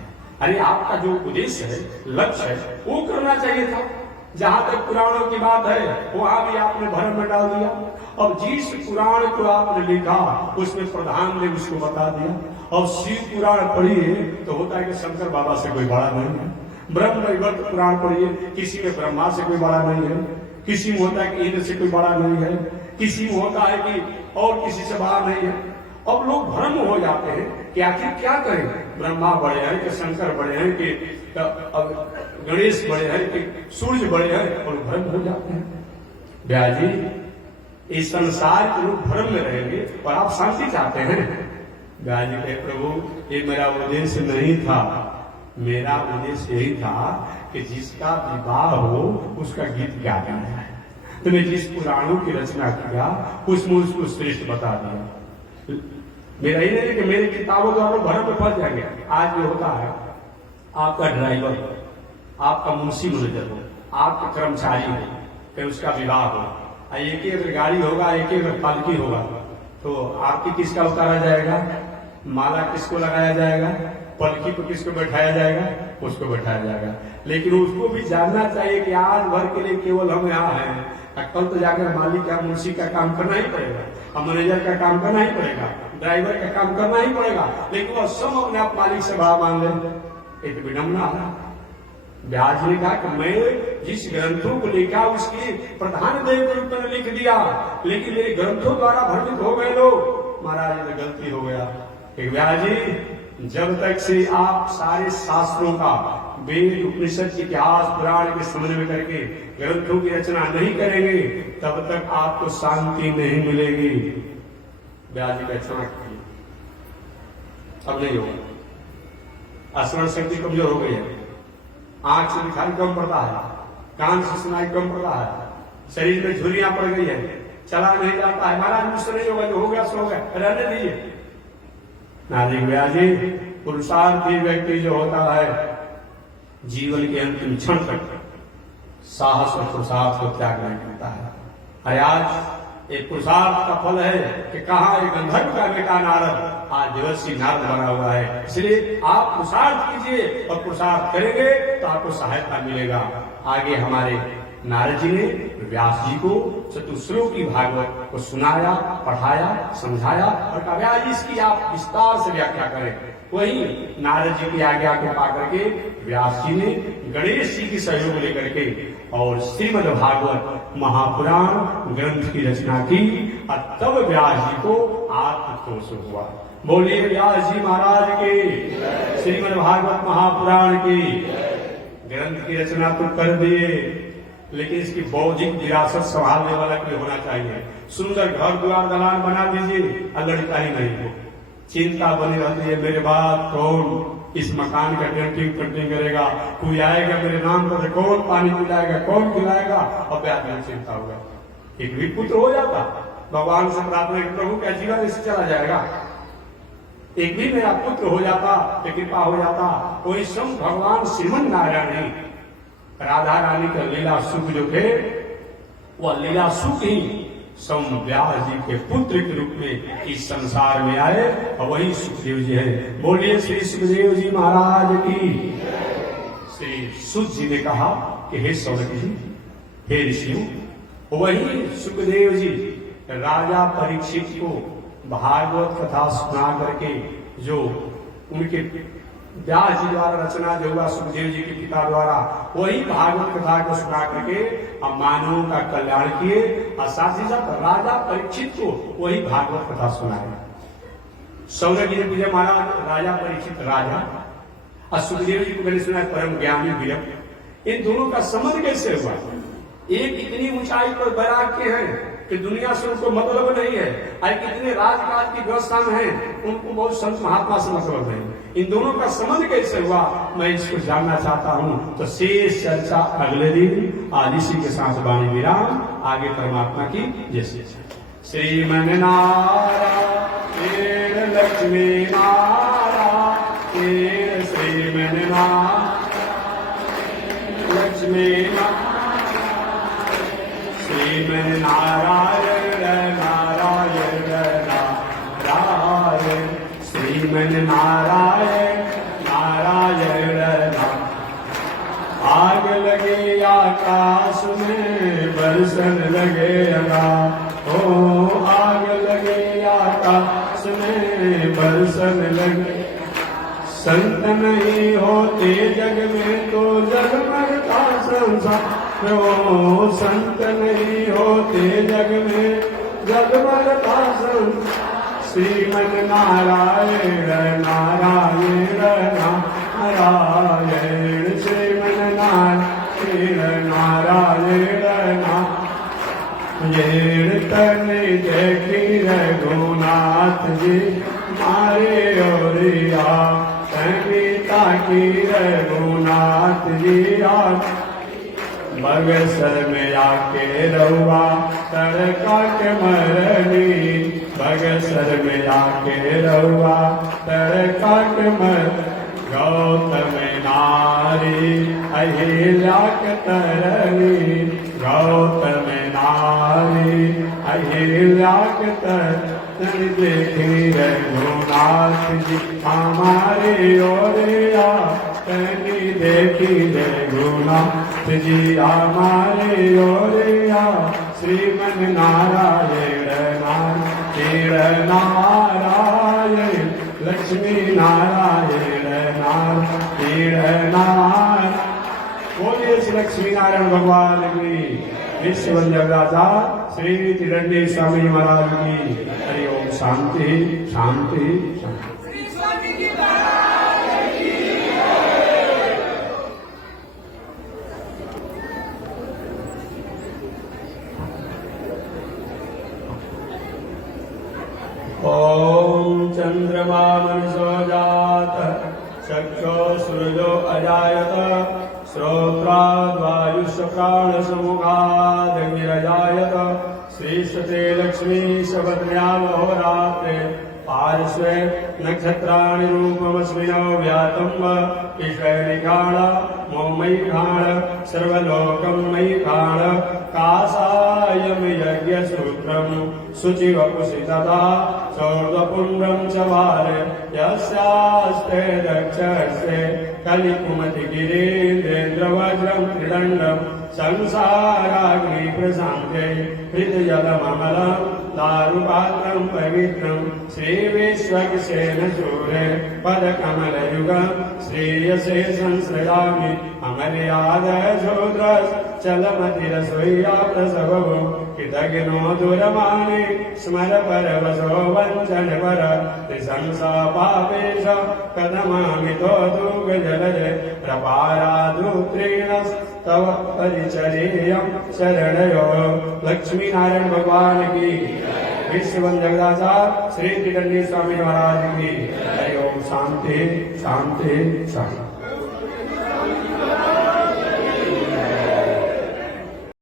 अरे आपका जो उद्देश्य है, लक्ष्य है, वो करना चाहिए था। जहां तक पुराणों की बात है वहां भी आपने भ्रम में डाल दिया। अब जिस पुराण को आपने लिखा उसमें प्रधान ने उसको बता दिया। अब शिव पुराण पढ़िए तो होता है कि शंकर बाबा से कोई बड़ा नहीं है, ब्रह्म वैवर्त पुराण पढ़िए किसी में ब्रह्मा से कोई बड़ा नहीं है, किसी में होता है कि इंद्र से कोई बड़ा नहीं है, किसी में होता है कि और किसी से बड़ा नहीं है। अब लोग भ्रम हो जाते हैं कि आखिर क्या करें, ब्रह्मा बड़े हैं कि शंकर बड़े हैं कि गणेश बड़े हैं कि सूर्य बड़े हैं, और भ्रम हो जाते हैं। व्यास जी इस संसार के लोग भ्रम में रहेंगे और आप शांति चाहते हैं। व्यास जी कहे प्रभु ये मेरा उद्देश्य नहीं था, मेरा उद्देश्य यही था कि जिसका विवाह हो उसका गीत गा दिया है। तुमने जिस पुराणों की रचना किया उसमें उसको श्रेष्ठ बता दिया। मेरा ही नहीं कि मेरी किताबों द्वारा भ्रम में फंस जाएंगे। आज जो होता है आपका ड्राइवर, आपका मुंशी मैनेजर हो, आपका कर्मचारी हो, फिर उसका विवाह हो, एक एक गाड़ी होगा, एक एक पालकी होगा, तो आपकी किसका उतारा जाएगा, माला किसको लगाया जाएगा, पलकी को किसको बैठाया जाएगा, उसको बैठाया जाएगा। लेकिन उसको भी जानना चाहिए कि आज भर के लिए केवल हम यहाँ हैं, कल तो जाकर मालिक का मुंशी का काम करना ही पड़ेगा, मैनेजर का काम करना ही पड़ेगा, ड्राइवर का काम करना ही पड़ेगा। लेकिन वह सब अपने आप मालिक से बड़ा मान ले, एक विडम्बना है। व्यास ने कहा कि मैं जिस ग्रंथों को लिखा उसकी प्रधान देव के रूप में लिख दिया, लेकिन मेरे ग्रंथों द्वारा भ्रमित हो गए लोग। महाराज ने गलती हो गया। व्यास जी जब तक से आप सारे शास्त्रों का वेद उपनिषद इतिहास पुराण के समन्वय करके ग्रंथों की रचना नहीं करेंगे तब तक आपको शांति नहीं मिलेगी। व्यास जी का क्षमा कीजिए, अब नहीं होगा। स्मरण शक्ति कमजोर हो गई है, आंख से दिखाई कम पड़ता है, कान से सुनाई कम पड़ता है, शरीर में झुर्रियां पड़ गई है, चला नहीं जाता है। महाराज मुझसे नहीं होगा, जो हो गया सो हो गया, रहने दीजिए। नारी व्यास जी पुरुषार्थी व्यक्ति जो होता है जीवन के अंतिम क्षण तक साहस और पुरुषार्थ को त्याग नहीं करता है। आज एक पुरुषार्थ का फल है कि कहा एक गंधर्व का बेटा नारद आज देवर्षि नारद बना हुआ है। इसलिए आप पुरुषार्थ कीजिए और पुरुषार्थ करेंगे तो आपको सहायता मिलेगा। आगे हमारे नारद जी ने व्यास जी को चतुश्लोकी भागवत को सुनाया, पढ़ाया, समझाया और कहा व्यास जी इसकी आप विस्तार से व्याख्या करें। वही नारद जी की आज्ञा को पाकर के व्यास जी ने गणेश जी की सहयोग लेकर के और श्रीमद् भागवत महापुराण ग्रंथ की रचना की और तब व्यास जी को आत्मतोष हुआ। बोलिए व्यास जी महाराज के, श्रीमद् भागवत महापुराण की ग्रंथ की रचना तो कर दिए, लेकिन इसकी बौद्धिक विरासत संभालने वाला कोई होना चाहिए। सुंदर घर द्वार दलान बना दीजिए और लड़का ही नहीं हो, चिंता बनी रहती है, मेरे बाद कौन इस मकान का डेंटिंग पेंटिंग करेगा, कोई आएगा मेरे नाम पर, कौन पानी पिलाएगा, कौन खिलाएगा, और ब्याज में चिंता होगा। एक भी पुत्र हो जाता, भगवान से प्रार्थना की प्रभु का जीवन इससे चला जाएगा, एक भी मेरा पुत्र हो जाता तो कृपा हो जाता। कोई स्वयं भगवान श्रीमन नारायण ही राधा रानी का लीला सुख जो थे, वह लीला सुख ही स्वयं व्यास जी के पुत्र के रूप में इस संसार में आए, और वही सुखदेव जी है। बोलिए श्री सुखदेव जी महाराज की। श्री सुख जी ने कहा कि हे सौनक जी, हे ऋषियों, वही सुखदेव जी राजा परीक्षित को भागवत कथा सुना करके, जो उनके व्यास जी द्वारा रचना जो हुआ सुखदेव जी के पिता द्वारा, वही भागवत कथा को सुना करके अब मानवों का कल्याण किए, और साथ ही साथ राजा परीक्षित को वही भागवत कथा सुनाए। सौनक जी ने पूछा महाराज राजा परीक्षित राजा, और सुखदेव जी को मैंने सुना परम ज्ञानी वीर, इन दोनों का संबंध कैसे हुआ? एक इतनी ऊंचाई पर वैराग्य है कि दुनिया से उनको मतलब नहीं है, और कितने राजकाज की व्यवस्था में है, उनको बहुत संत महात्मा से मतलब नहीं। इन दोनों का संबंध कैसे हुआ, मैं इसको जानना चाहता हूँ। तो शेष चर्चा अगले दिन आज इसी के साथ वाणी विराम, आगे परमात्मा की जैसे श्रीमन नारायण लक्ष्मी नारायण श्रीमन नारायण लक्ष्मी श्रीमन नारायण नारायण नारायण श्रीमन नारायण नारायण नारायण। आग लगे आकाश में बरसन लगे अगा, ओ आग लगे आकाश में बरसन लगे। संत नहीं होते जग में तो जगमगता संसार, ओ संत नहीं होते जग में जगमगता संसार। श्रीमन नारायण नारायण नारायण श्रीमन नारायण नारायण नारायण। तने देखी रघुनाथ जी मारे ओरिया, संगीता की रघुनाथ जी बगसर में आके रहुआ तड़का के मरनी, बगसर में आके रहुआ तड़का के मर। गौतम नारी अहिल्या के तरनी, गौतम नारी अहिल्या के तरनी। देखी रघुनाथ जी हमारे ओरिया, तनी देखी रघुनाथ जी हमारे ओरिया। श्रीमन नारायण नारायण नारायण लक्ष्मी नारायण नारायण नारायण। बोलिए श्री लक्ष्मी नारायण भगवान की, विश्ववंदन राजा श्री तिरंगे स्वामी महाराज की। हरि ओम। शांति शांति शांति। ओम चंद्रमा मनसो जात, चक्षो सूर्यो अजायत, श्रोत्राद्वायुष प्राण समुखादग्निरजायत। श्रीशते लक्ष्मी शबद्र्यामहोरात्रे, पार्श्वे नक्षत्राणि रूपमस्मिनो व्यातं ईश्वरिकाण मोमयि घाण सर्वलोकं मयि घाण। कासायं यज्ञसूत्रं शुचिवपुषि तथा चौर्ध्वपुण्ड्रं च वारे, यस्यास्ते दक्षस्ते कलिकुमति गिरीन्द्रेन्द्रवज्रं त्रिदण्डं। संसाराग्नि प्रशान्ते हृदयजलममलं दारुपात्रं पवित्रं। श्रीविश्वक्सेन सूरे पदकमलयुगं, श्रेयसे संश्रयामि अमर्यादशूद्रश्चलमतिरसोय्या प्रसवो। कृतघ्नो दुरमाणि स्मर परवशो वञ्चन पर, त्रिशंसा पापेश कथमामितो दुःखजलजे। प्रपाराधुत्रेण तव परिचर्यं शरणयो। लक्ष्मी नारायण भगवान की। विश्ववन जगदाचार्य श्री त्रिदंडी स्वामी महाराज की हरि ओम। शांति शांति शांति।